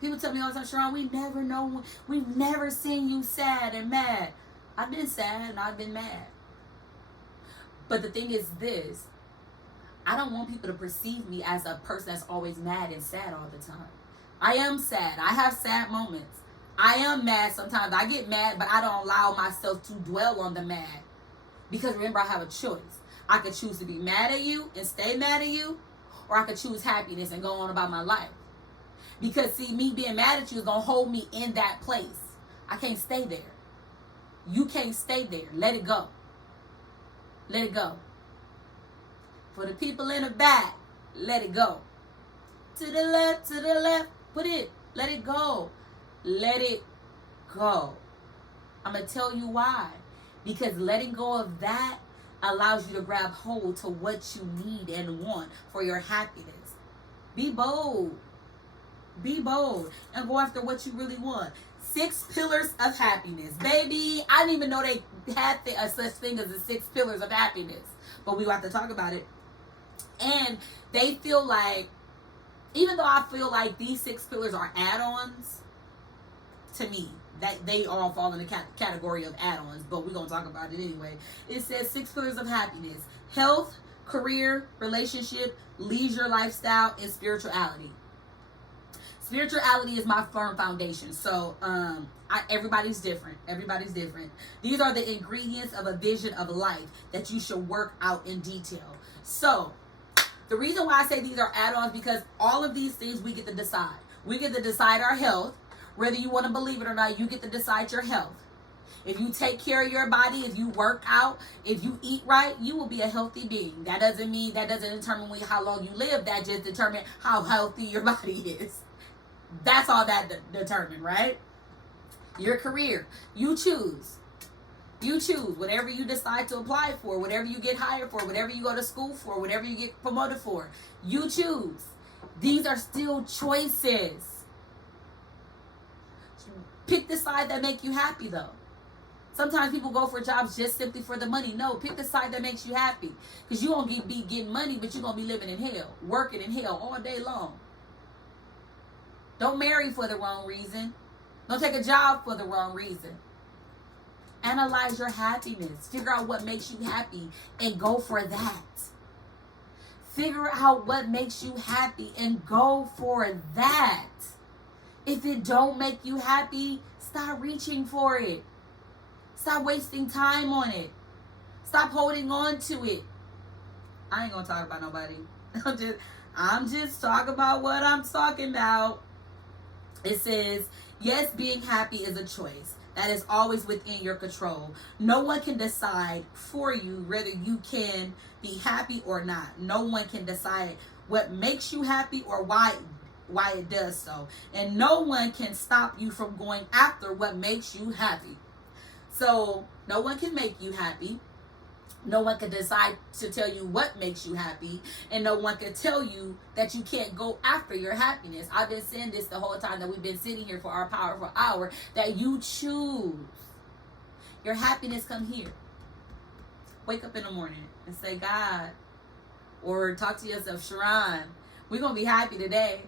People tell me all the time, Sharon, we never know. We've never seen you sad and mad. I've been sad and I've been mad. But the thing is this. I don't want people to perceive me as a person that's always mad and sad all the time. I am sad. I have sad moments. I am mad sometimes. I get mad, but I don't allow myself to dwell on the mad. Because remember, I have a choice. I could choose to be mad at you and stay mad at you, or I could choose happiness and go on about my life. Because see, me being mad at you is going to hold me in that place. I can't stay there. You can't stay there. Let it go. Let it go. For the people in the back, let it go. To the left, put it. Let it go. Let it go. I'm going to tell you why. Because letting go of that allows you to grab hold to what you need and want for your happiness. Be bold. Be bold and go after what you really want. 6 pillars of happiness. Baby, I didn't even know they had such thing as the 6 pillars of happiness. But we have to talk about it. And they feel like, even though I feel like these 6 pillars are add-ons, to me, that they all fall in the category of add-ons, but we're going to talk about it anyway. It says 6 pillars of happiness: health, career, relationship, leisure, lifestyle, and spirituality. Spirituality is my firm foundation. So everybody's different. Everybody's different. These are the ingredients of a vision of life that you should work out in detail. So the reason why I say these are add-ons, because all of these things we get to decide. We get to decide our health. Whether you want to believe it or not, you get to decide your health. If you take care of your body, if you work out, if you eat right, you will be a healthy being. That doesn't determine how long you live. That just determines how healthy your body is. That's all that determines, right? Your career. You choose. You choose whatever you decide to apply for, whatever you get hired for, whatever you go to school for, whatever you get promoted for. You choose. These are still choices. Pick the side that make you happy, though. Sometimes people go for jobs just simply for the money. No, pick the side that makes you happy. Because you're going to be getting money, but you're going to be living in hell. Working in hell all day long. Don't marry for the wrong reason. Don't take a job for the wrong reason. Analyze your happiness. Figure out what makes you happy and go for that. Figure out what makes you happy and go for that. If it don't make you happy, stop reaching for it. Stop wasting time on it. Stop holding on to it. I ain't gonna talk about nobody. I'm just talking about what I'm talking about. It says, yes, being happy is a choice that is always within your control. No one can decide for you whether you can be happy or not. No one can decide what makes you happy or why it does so. And no one can stop you from going after what makes you happy. So no one can make you happy. No one can decide to tell you what makes you happy. And no one can tell you that you can't go after your happiness. I've been saying this the whole time that we've been sitting here for our powerful hour, that you choose. Your happiness come here. Wake up in the morning and say, God, or talk to yourself, Sharon, we're going to be happy today.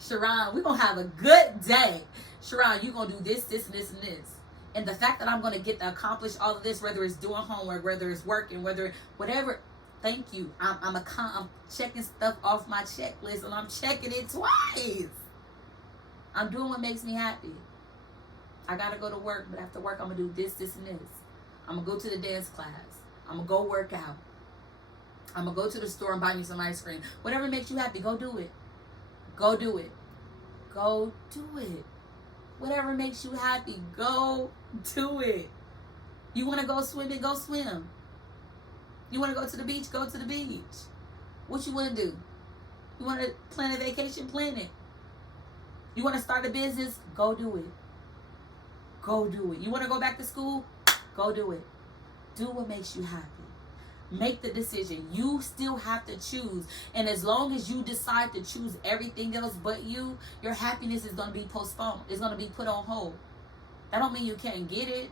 Sharon, we're going to have a good day. Sharon, you're going to do this, this, and this, and this. And the fact that I'm going to get to accomplish all of this, whether it's doing homework, whether it's working, whatever, thank you. I'm checking stuff off my checklist, and I'm checking it twice. I'm doing what makes me happy. I got to go to work, but after work, I'm going to do this, this, and this. I'm going to go to the dance class. I'm going to go work out. I'm going to go to the store and buy me some ice cream. Whatever makes you happy, go do it. Go do it. Go do it. Whatever makes you happy, go do it. You want to go swimming, go swim. You want to go to the beach, go to the beach. What you want to do? You want to plan a vacation, plan it. You want to start a business, go do it. Go do it. You want to go back to school, go do it. Do what makes you happy. Make the decision. You still have to choose. And as long as you decide to choose everything else but you, your happiness is going to be postponed. It's going to be put on hold. That don't mean you can't get it.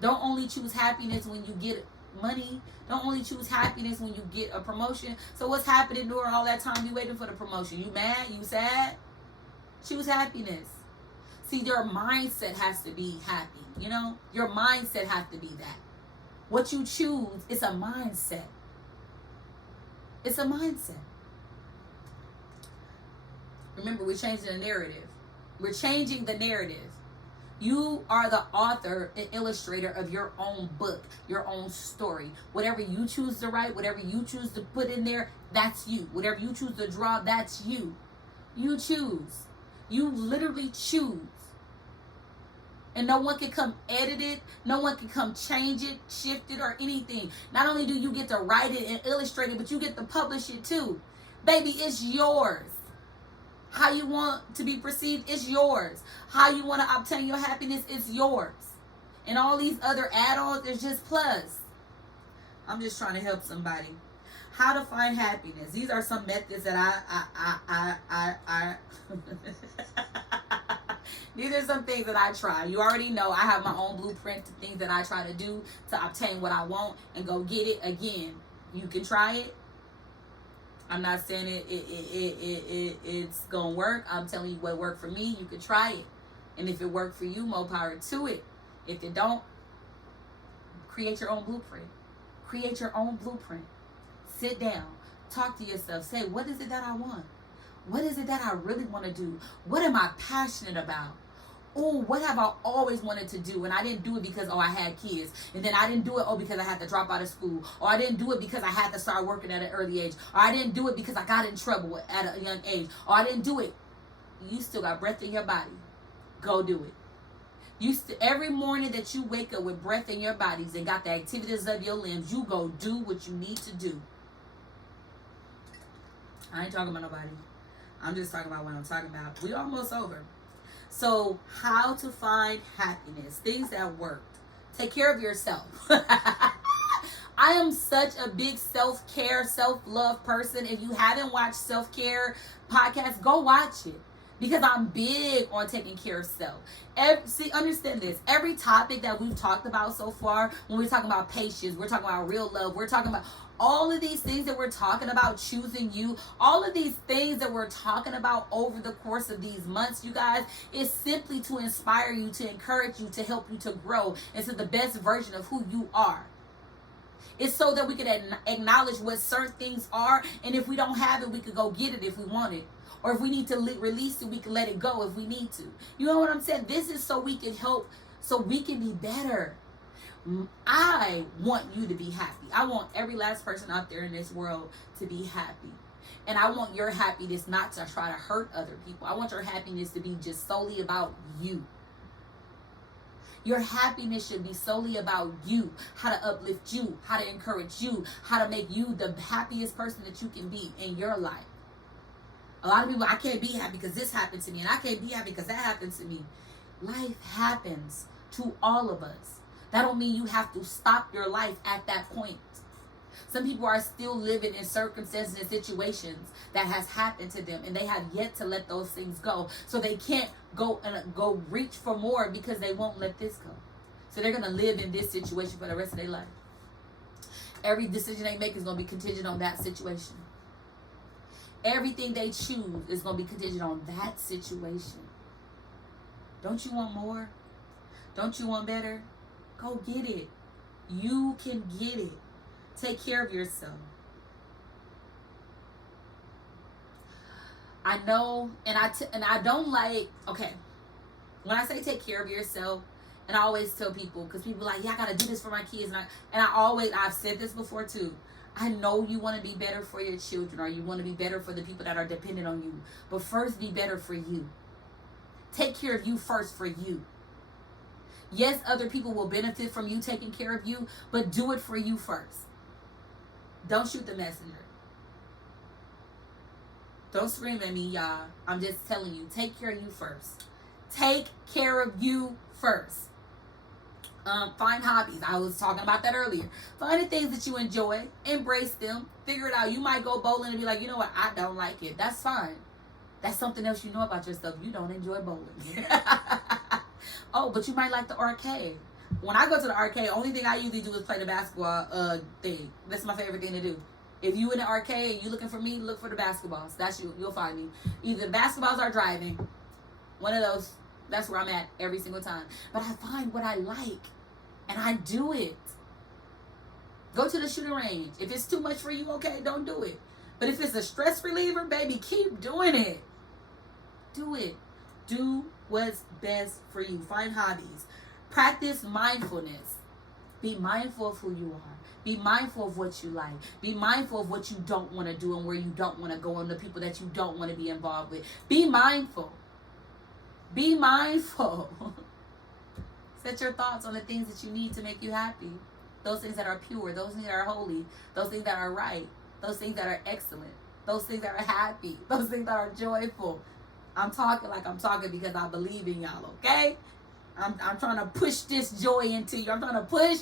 Don't only choose happiness when you get money. Don't only choose happiness when you get a promotion. So what's happening during all that time you waiting for the promotion? You mad? You sad? Choose happiness. See, your mindset has to be happy. You know, your mindset has to be that. What you choose is a mindset. It's a mindset. Remember, we're changing the narrative. We're changing the narrative. You are the author and illustrator of your own book, your own story. Whatever you choose to write, whatever you choose to put in there, that's you. Whatever you choose to draw, that's you. You choose. You literally choose. And no one can come edit it. No one can come change it, shift it, or anything. Not only do you get to write it and illustrate it, but you get to publish it too. Baby, it's yours. How you want to be perceived is yours. How you want to obtain your happiness is yours. And all these other add-ons is just plus. I'm just trying to help somebody. How to find happiness. These are some methods that I These are some things that I try. You already know I have my own blueprint to things that I try to do to obtain what I want and go get it. Again, you can try it. I'm not saying it's going to work. I'm telling you what worked for me. You can try it. And if it worked for you, more power to it. If it don't, create your own blueprint. Create your own blueprint. Sit down. Talk to yourself. Say, what is it that I want? What is it that I really want to do? What am I passionate about? Oh, what have I always wanted to do? And I didn't do it because, I had kids. And then I didn't do it, because I had to drop out of school. Or I didn't do it because I had to start working at an early age. Or I didn't do it because I got in trouble at a young age. Or I didn't do it. You still got breath in your body. Go do it. Every morning that you wake up with breath in your bodies and got the activities of your limbs, you go do what you need to do. I ain't talking about nobody. I'm just talking about what I'm talking about. We almost over. So, how to find happiness. Things that worked. Take care of yourself. I am such a big self-care, self-love person. If you haven't watched self-care podcasts, go watch it. Because I'm big on taking care of self. Understand this. Every topic that we've talked about so far, when we're talking about patience, we're talking about real love, we're talking about all of these things that we're talking about, choosing you, all of these things that we're talking about over the course of these months, you guys, is simply to inspire you, to encourage you, to help you to grow into the best version of who you are. It's so that we can acknowledge what certain things are, and if we don't have it, we could go get it if we want it. Or if we need to release it, we can let it go if we need to. You know what I'm saying? This is so we can help, so we can be better. I want you to be happy. I want every last person out there in this world to be happy. And I want your happiness not to try to hurt other people. I want your happiness to be just solely about you. Your happiness should be solely about you, how to uplift you, how to encourage you, how to make you the happiest person that you can be in your life. A lot of people, I can't be happy because this happened to me, and I can't be happy because that happened to me. Life happens to all of us. That don't mean you have to stop your life at that point. Some people are still living in circumstances and situations that has happened to them, and they have yet to let those things go. So they can't go reach for more because they won't let this go. So they're going to live in this situation for the rest of their life. Every decision they make is going to be contingent on that situation. Everything they choose is going to be contingent on that situation. Don't you want more? Don't you want better? Go get it. You can get it. Take care of yourself. I know, and I don't like, okay, when I say take care of yourself, And I always tell people, because people are like, yeah, I got to do this for my kids. I've said this before too. I know you want to be better for your children, or you want to be better for the people that are dependent on you. But first, be better for you. Take care of you first for you. Yes, other people will benefit from you taking care of you, but do it for you first. Don't shoot the messenger. Don't scream at me, y'all. I'm just telling you, take care of you first. Take care of you first. Find hobbies. I was talking about that earlier. Find the things that you enjoy. Embrace them. Figure it out. You might go bowling and be like, you know what? I don't like it. That's fine. That's something else you know about yourself. You don't enjoy bowling. Oh, but you might like the arcade. When I go to the arcade, only thing I usually do is play the basketball thing. That's my favorite thing to do. If you in the arcade and you looking for me, look for the basketballs. That's you. You'll find me. Either the basketballs or driving. One of those. That's where I'm at every single time. But I find what I like, and I do it. Go to the shooting range. If it's too much for you, okay, don't do it. But if it's a stress reliever, baby, keep doing it. Do it. Do what's best for you. Find hobbies. Practice mindfulness. Be mindful of who you are. Be mindful of what you like. Be mindful of what you don't want to do and where you don't want to go and the people that you don't want to be involved with. Be mindful. Be mindful. Set your thoughts on the things that you need to make you happy. Those things that are pure. Those things that are holy. Those things that are right. Those things that are excellent. Those things that are happy. Those things that are joyful. I'm talking like I'm talking because I believe in y'all, okay? I'm trying to push this joy into you. I'm trying to push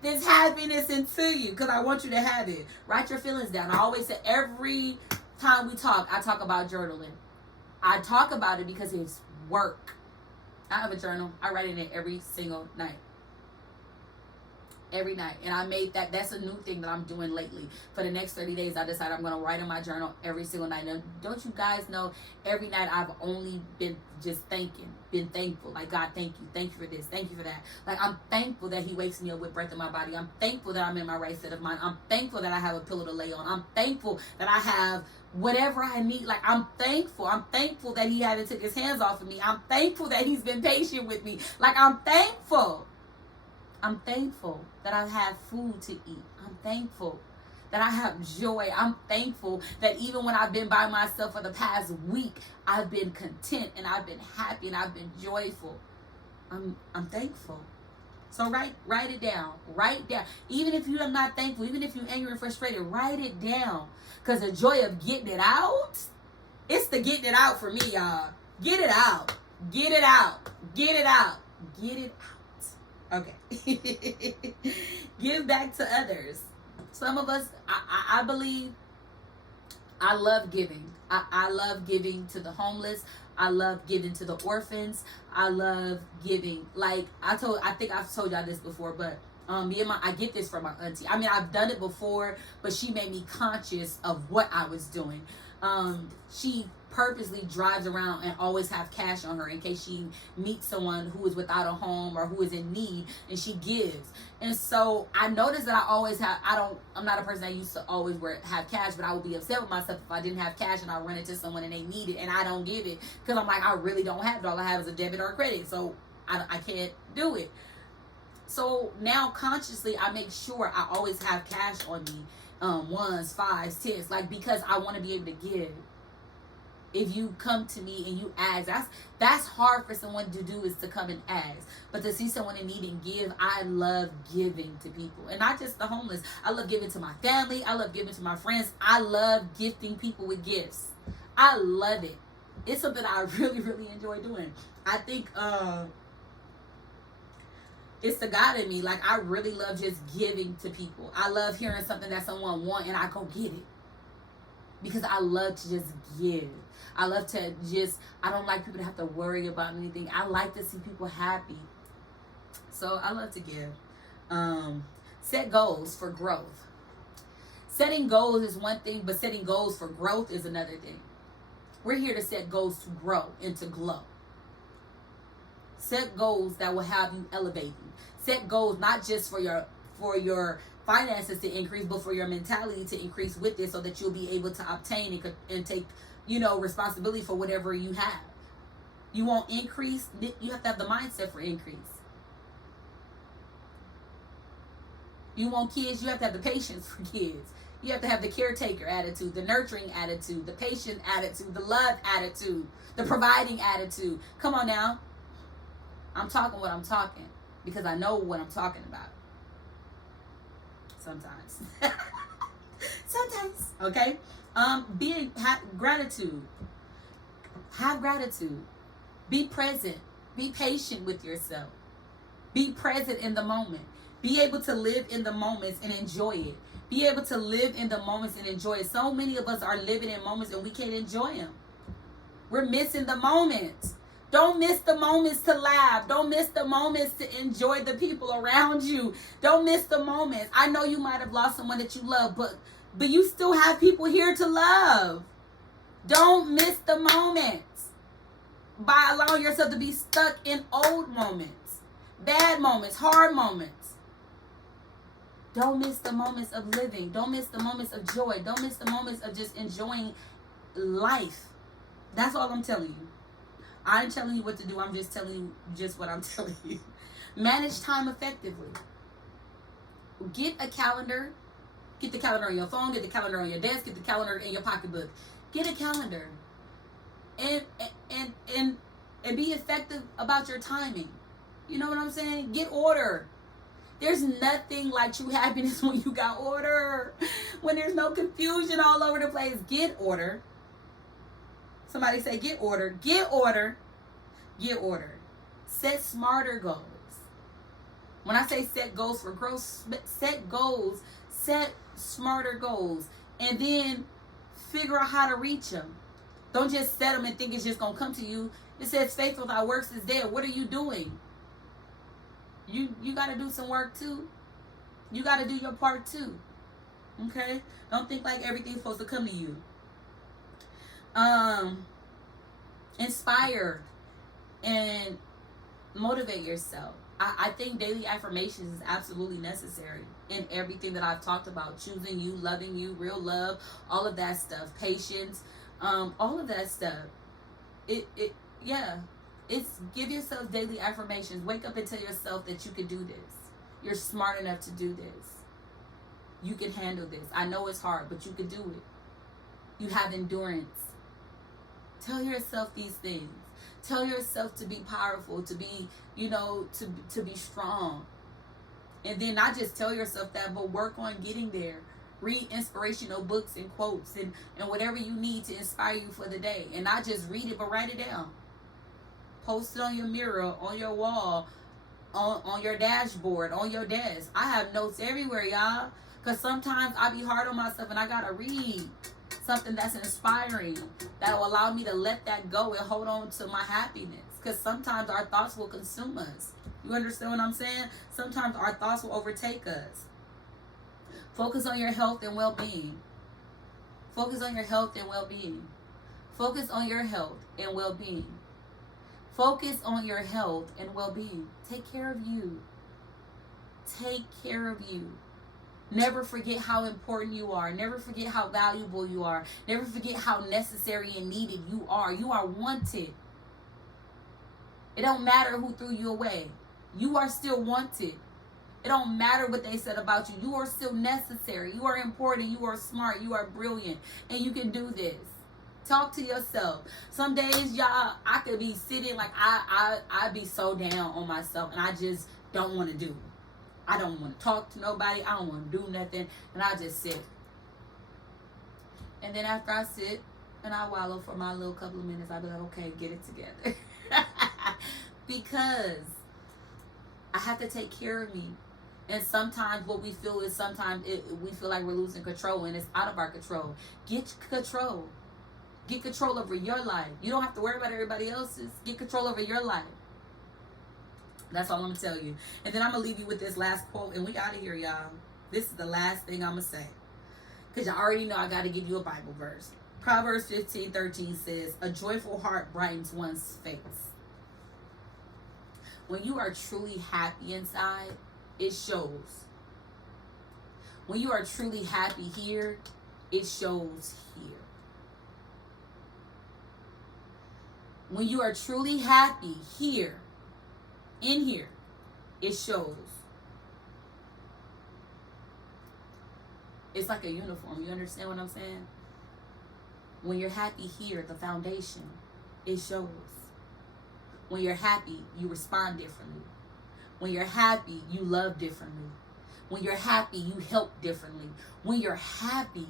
this happiness into you because I want you to have it. Write your feelings down. I always say every time we talk, I talk about journaling. I talk about it because it's work. I have a journal. I write in it every single night. Every night. And I made that's a new thing that I'm doing lately. For the next 30 days, I decided I'm going to write in my journal every single night. Now, don't you guys know, every night I've only been just been thankful. Like, God, thank you. Thank you for this. Thank you for that. Like, I'm thankful that he wakes me up with breath in my body. I'm thankful that I'm in my right state of mind. I'm thankful that I have a pillow to lay on. I'm thankful that I have whatever I need. Like, I'm thankful. I'm thankful that he hasn't took his hands off of me. I'm thankful that he's been patient with me. Like, I'm thankful. I'm thankful that I have food to eat. I'm thankful that I have joy. I'm thankful that even when I've been by myself for the past week, I've been content and I've been happy and I've been joyful. I'm thankful. So write it down. Write down. Even if you're not thankful, even if you're angry and frustrated, write it down. Because the joy of getting it out, it's the getting it out for me, y'all. Get it out. Get it out. Get it out. Get it out. Okay. Give back to others. Some of us, I believe, I love giving. I love giving to the homeless. I love giving to the orphans. I love giving. Like I think I've told y'all this before, but I get this from my auntie. I mean, I've done it before, but she made me conscious of what I was doing. She purposely drives around and always have cash on her in case she meets someone who is without a home or who is in need, and she gives. And so I noticed that I always have, I'm not a person that used to always have cash, but I would be upset with myself if I didn't have cash and I run into someone and they need it and I don't give it because I'm like, I really don't have it. All I have is a debit or a credit, so I can't do it. So now consciously I make sure I always have cash on me, ones, fives, tens, like, because I want to be able to give. If you come to me and you ask, that's hard for someone to do, is to come and ask. But to see someone in need and give, I love giving to people. And not just the homeless. I love giving to my family. I love giving to my friends. I love gifting people with gifts. I love it. It's something I really, really enjoy doing. I think it's the God in me. Like, I really love just giving to people. I love hearing something that someone wants and I go get it. Because I love to just give. I love to I don't like people to have to worry about anything. I like to see people happy. So I love to give. Set goals for growth. Setting goals is one thing, but setting goals for growth is another thing. We're here to set goals to grow and to glow. Set goals that will have you elevating. Set goals not just for your finances to increase, but for your mentality to increase with it, so that you'll be able to obtain and take, responsibility for whatever you have. You won't increase. You have to have the mindset for increase. You want kids, you have to have the patience for kids. You have to have the caretaker attitude, the nurturing attitude, the patient attitude, the love attitude, the providing attitude. Come on now. I'm talking what I'm talking because I know what I'm talking about. Sometimes. Sometimes. Okay? Gratitude. Have gratitude. Be present. Be patient with yourself. Be present in the moment. Be able to live in the moments and enjoy it. Be able to live in the moments and enjoy it. So many of us are living in moments and we can't enjoy them. We're missing the moments. Don't miss the moments to laugh. Don't miss the moments to enjoy the people around you. Don't miss the moments. I know you might have lost someone that you love, but you still have people here to love. Don't miss the moments by allowing yourself to be stuck in old moments, bad moments, hard moments. Don't miss the moments of living. Don't miss the moments of joy. Don't miss the moments of just enjoying life. That's all I'm telling you. I ain't telling you what to do. I'm just telling you just what I'm telling you. Manage time effectively. Get a calendar. Get the calendar on your phone. Get the calendar on your desk. Get the calendar in your pocketbook. Get a calendar. And be effective about your timing. You know what I'm saying? Get order. There's nothing like true happiness when you got order. When there's no confusion all over the place. Get order. Somebody say get order. Get order. Get order. Set smarter goals. When I say set goals for growth, set goals. Set smarter goals. And then figure out how to reach them. Don't just set them and think it's just going to come to you. It says faith without works is dead. What are you doing? You got to do some work too. You got to do your part too. Okay? Don't think like everything's supposed to come to you. Inspire and motivate yourself. I think daily affirmations is absolutely necessary in everything that I've talked about. Choosing you, loving you, real love, all of that stuff. Patience, all of that stuff. It's give yourself daily affirmations. Wake up and tell yourself that you can do this. You're smart enough to do this. You can handle this. I know it's hard, but you can do it. You have endurance. Tell yourself these things. Tell yourself to be powerful, to be, to be strong. And then not just tell yourself that, but work on getting there. Read inspirational books and quotes and whatever you need to inspire you for the day. And not just read it, but write it down. Post it on your mirror, on your wall, on your dashboard, on your desk. I have notes everywhere, y'all. Because sometimes I be hard on myself and I got to read something that's inspiring that will allow me to let that go and hold on to my happiness. Because sometimes our thoughts will consume us. You understand what I'm saying? Sometimes our thoughts will overtake us. Focus on your health and well-being. Focus on your health and well-being. Focus on your health and well-being. Focus on your health and well-being. Take care of you. Take care of you. Never forget how important you are. Never forget how valuable you are. Never forget how necessary and needed you are. You are wanted. It don't matter who threw you away. You are still wanted. It don't matter what they said about you. You are still necessary. You are important. You are smart. You are brilliant. And you can do this. Talk to yourself. Some days, y'all, I could be sitting like I be so down on myself and I just don't want to do it. I don't want to talk to nobody. I don't want to do nothing. And I just sit. And then after I sit and I wallow for my little couple of minutes, I'll be like, okay, get it together. Because I have to take care of me. And sometimes what we feel is we feel like we're losing control and it's out of our control. Get control. Get control over your life. You don't have to worry about everybody else's. Get control over your life. That's all I'm going to tell you. And then I'm going to leave you with this last quote. And we out of here, y'all. This is the last thing I'm going to say. Because you already know I got to give you a Bible verse. Proverbs 15:13 says, a joyful heart brightens one's face. When you are truly happy inside, it shows. When you are truly happy here, it shows here. When you are truly happy here, in here, it shows. It's like a uniform. You understand what I'm saying? When you're happy here, the foundation, it shows. When you're happy, you respond differently. When you're happy, you love differently. When you're happy, you help differently. When you're happy,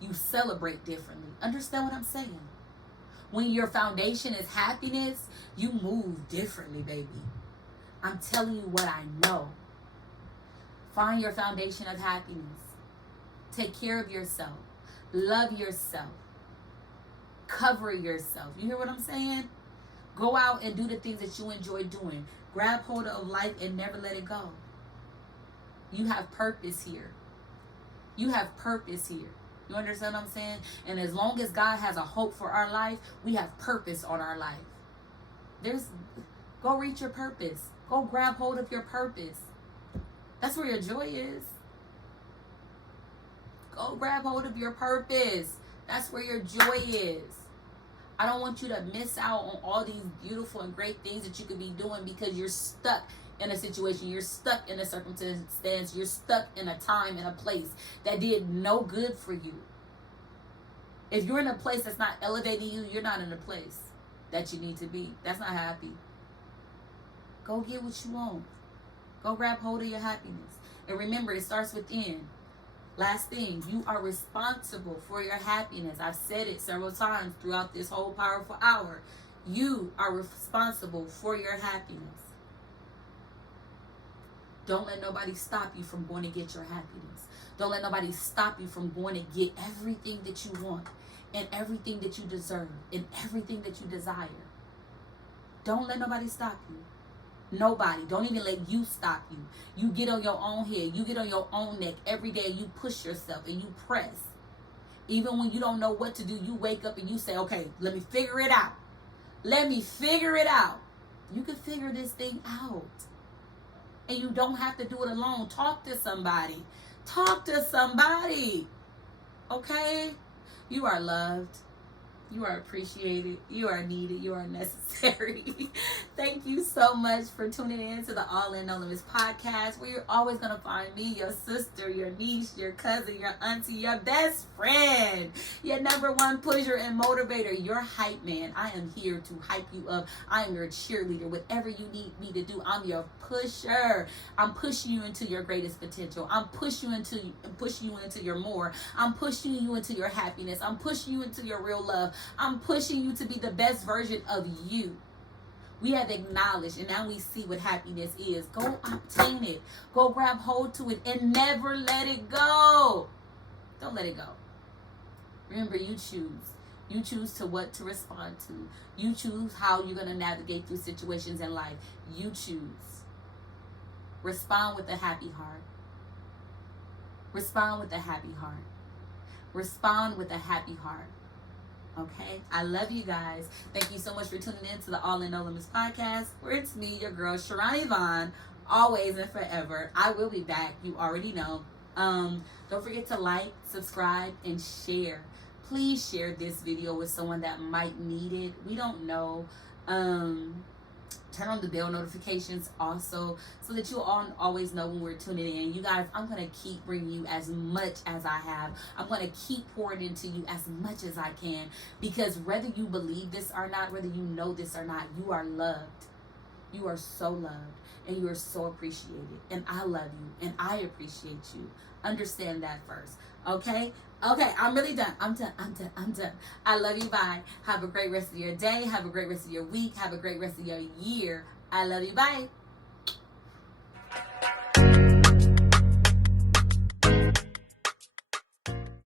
you celebrate differently. Understand what I'm saying? When your foundation is happiness, you move differently, baby. I'm telling you what I know. Find your foundation of happiness. Take care of yourself. Love yourself. Cover yourself. You hear what I'm saying? Go out and do the things that you enjoy doing. Grab hold of life and never let it go. You have purpose here. You have purpose here. You understand what I'm saying? And as long as God has a hope for our life, we have purpose on our life. Go reach your purpose. Go grab hold of your purpose. That's where your joy is. Go grab hold of your purpose. That's where your joy is. I don't want you to miss out on all these beautiful and great things that you could be doing because you're stuck in a situation. You're stuck in a circumstance. You're stuck in a time and a place that did no good for you. If you're in a place that's not elevating you, you're not in a place that you need to be. That's not happy. Go get what you want. Go grab hold of your happiness. And remember, it starts within. Last thing, you are responsible for your happiness. I've said it several times throughout this whole powerful hour. You are responsible for your happiness. Don't let nobody stop you from going to get your happiness. Don't let nobody stop you from going to get everything that you want and everything that you deserve and everything that you desire. Don't let nobody stop you. Nobody. Don't even let you stop you. You get on your own head. You get on your own neck every day. You push yourself and you press. Even when you don't know what to do, you wake up and you say, okay, let me figure it out. Let me figure it out. You can figure this thing out. And you don't have to do it alone. Talk to somebody. Talk to somebody. Okay? You are loved. You are appreciated. You are needed. You are necessary. Thank you so much for tuning in to the All In No Limits podcast, where you're always going to find me, your sister, your niece, your cousin, your auntie, your best friend, your number one pusher and motivator, your hype man. I am here to hype you up. I am your cheerleader. Whatever you need me to do, I'm your pusher. I'm pushing you into your greatest potential. I'm pushing you into your more. I'm pushing you into your happiness. I'm pushing you into your real love. I'm pushing you to be the best version of you. We have acknowledged and now we see what happiness is. Go obtain it. Go grab hold to it and never let it go. Don't let it go. Remember, you choose. You choose to what to respond to. You choose how you're going to navigate through situations in life. You choose. Respond with a happy heart. Respond with a happy heart. Respond with a happy heart. Okay, I love you guys. Thank you so much for tuning in to the All In No Limits podcast, where it's me, your girl, Sharani Vaughn, always and forever. I will be back. You already know. Don't forget to like, subscribe, and share. Please share this video with someone that might need it. We don't know. Turn on the bell notifications also, so that you'll always know when we're tuning in. You guys, I'm going to keep bringing you as much as I have. I'm going to keep pouring into you as much as I can, because whether you believe this or not, whether you know this or not, you are loved. You are so loved, and you are so appreciated. And I love you, and I appreciate you. Understand that first. Okay, I'm really done. I'm done. I love you. Bye. Have a great rest of your day. Have a great rest of your week. Have a great rest of your year. I love you. Bye.